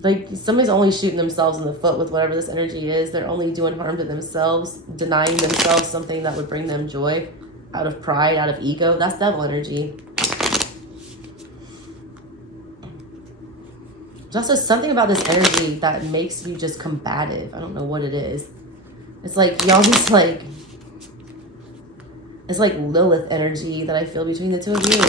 Like somebody's only shooting themselves in the foot with whatever this energy is. They're only doing harm to themselves, denying themselves something that would bring them joy out of pride, out of ego. That's devil energy. There's also something about this energy that makes you just combative. I don't know what it is. It's like y'all just like, it's like Lilith energy that I feel between the two of you.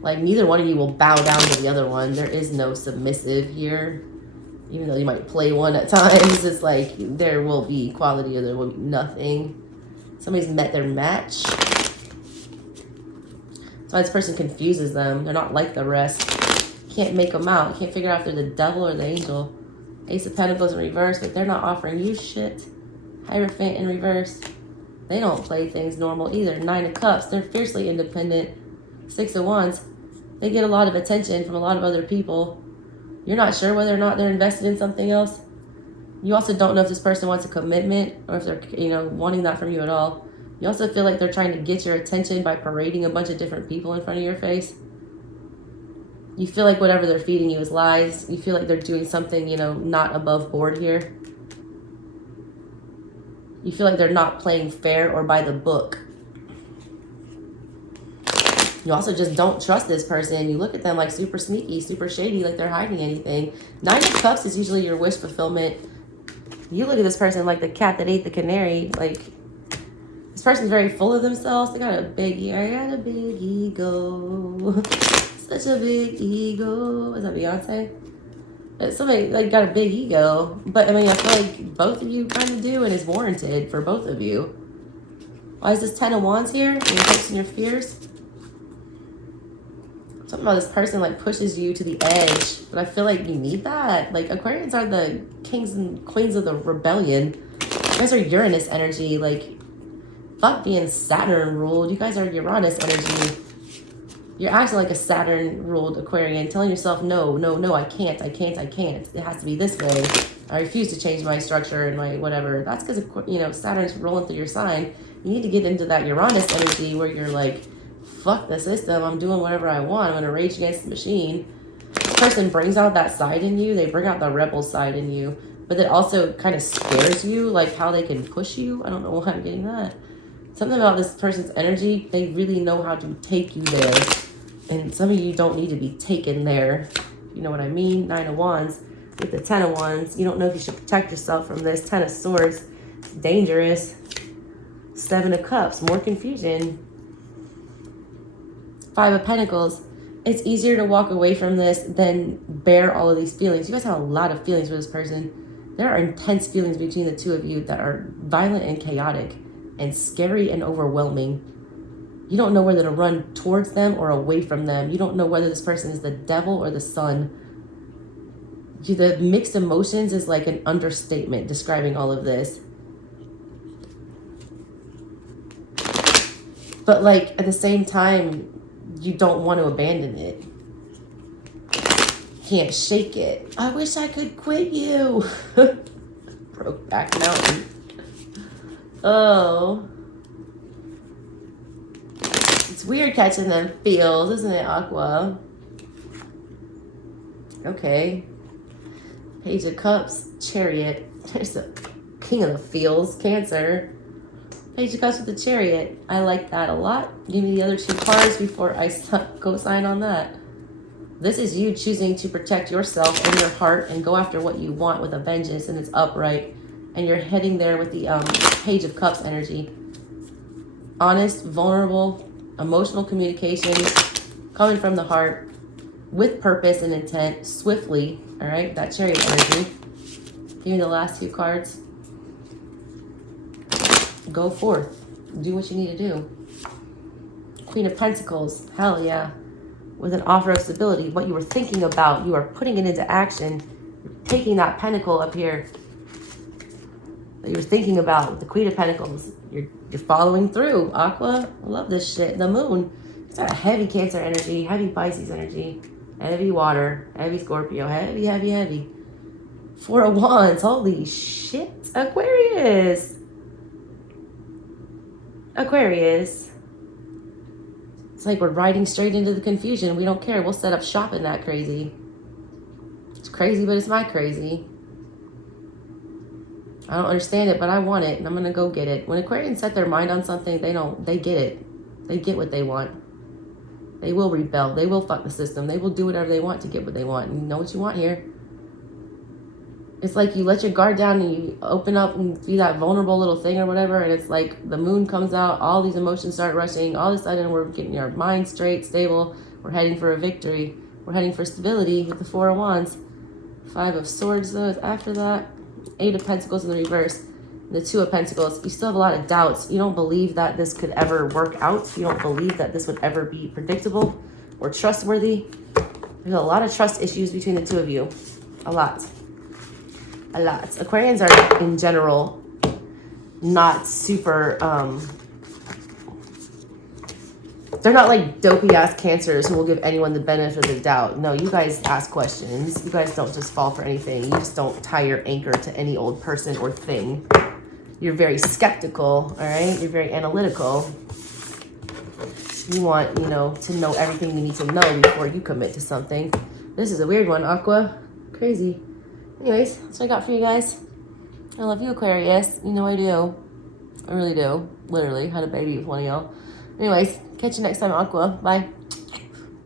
Like neither one of you will bow down to the other one. There is no submissive here. Even though you might play one at times, it's like there will be equality or there will be nothing. Somebody's met their match. That's why this person confuses them. They're not like the rest. Can't make them out. Can't figure out if they're the devil or the angel. Ace of Pentacles in reverse, but they're not offering you shit. Hierophant in reverse. They don't play things normal either. 9 of Cups. They're fiercely independent. 6 of Wands. They get a lot of attention from a lot of other people. You're not sure whether or not they're invested in something else. You also don't know if this person wants a commitment or if they're, you know, wanting that from you at all. You also feel like they're trying to get your attention by parading a bunch of different people in front of your face. You feel like whatever they're feeding you is lies. You feel like they're doing something, you know, not above board here. You feel like they're not playing fair or by the book. You also just don't trust this person. You look at them like super sneaky, super shady, like they're hiding anything. 9 of Cups is usually your wish fulfillment. You look at this person like the cat that ate the canary. Like, this person's very full of themselves. They got a big ego. I got a big ego. Such a big ego. Is that Beyonce? Somebody like got a big ego. But I mean, I feel like both of you kind of do, and it's warranted for both of you. Why is this 10 of Wands here? Your hopes and your fears? Something about this person like pushes you to the edge, but I feel like you need that. Like Aquarians are the kings and queens of the rebellion. You guys are Uranus energy. Like, fuck being Saturn ruled. You guys are Uranus energy. You're acting like a Saturn ruled Aquarian, telling yourself, no, no, no, I can't. It has to be this way. I refuse to change my structure and my whatever. That's because, you know, Saturn's rolling through your sign. You need to get into that Uranus energy where you're like, fuck the system. I'm doing whatever I want. I'm going to rage against the machine. This person brings out that side in you. They bring out the rebel side in you. But it also kind of scares you, like how they can push you. I don't know why I'm getting that. Something about this person's energy, they really know how to take you there. And some of you don't need to be taken there. You know what I mean? 9 of Wands with the 10 of Wands. You don't know if you should protect yourself from this. 10 of Swords. It's dangerous. 7 of Cups. More confusion. 5 of Pentacles. It's easier to walk away from this than bear all of these feelings. You guys have a lot of feelings for this person. There are intense feelings between the two of you that are violent and chaotic and scary and overwhelming. You don't know whether to run towards them or away from them. You don't know whether this person is the devil or the sun. The mixed emotions is like an understatement describing all of this. But like at the same time, you don't want to abandon it. Can't shake it. I wish I could quit you. Brokeback Mountain. Oh. It's weird catching them feels, isn't it, Aqua? Okay. Page of Cups, Chariot. There's the King of the Feels, Cancer. Page of Cups with the Chariot. I like that a lot. Give me the other 2 cards before I go sign on that. This is you choosing to protect yourself and your heart and go after what you want with a vengeance, and it's upright. And you're heading there with the Page of Cups energy. Honest, vulnerable, emotional communication, coming from the heart, with purpose and intent, swiftly, all right? That Chariot energy. Give me the last 2 cards. Go forth. Do what you need to do. Queen of Pentacles. Hell yeah. With an offer of stability. What you were thinking about, you are putting it into action. You're taking that pentacle up here that you were thinking about with the Queen of Pentacles. You're following through. Aqua, I love this shit. The moon. It's got a heavy Cancer energy, heavy Pisces energy, heavy water, heavy Scorpio, heavy, heavy, heavy. 4 of Wands. Holy shit. Aquarius. Aquarius. It's like we're riding straight into the confusion. We don't care. We'll set up shop in that crazy. It's crazy, but it's my crazy. I don't understand it, but I want it, and I'm gonna go get it. When Aquarians set their mind on something, they get it. They get what they want. They will rebel. They will fuck the system. They will do whatever they want to get what they want. And you know what you want here. It's like you let your guard down and you open up and be that vulnerable little thing or whatever, and it's like the moon comes out, all these emotions start rushing, all of a sudden we're getting our mind straight, stable, we're heading for a victory, we're heading for stability with the 4 of Wands. 5 of Swords though is after that. 8 of Pentacles in the reverse. The 2 of Pentacles. You still have a lot of doubts. You don't believe that this could ever work out. You don't believe that this would ever be predictable or trustworthy. There's a lot of trust issues between the 2 of you. A lot. A lot. Aquarians are, in general, not super, they're not like dopey-ass Cancers who will give anyone the benefit of the doubt. No, you guys ask questions. You guys don't just fall for anything. You just don't tie your anchor to any old person or thing. You're very skeptical, all right? You're very analytical. You want, you know, to know everything you need to know before you commit to something. This is a weird one, Aqua. Crazy. Anyways, that's what I got for you guys. I love you, Aquarius. You know I do. I really do. Literally. Had a baby with one of y'all. Anyways, catch you next time, Aqua. Bye.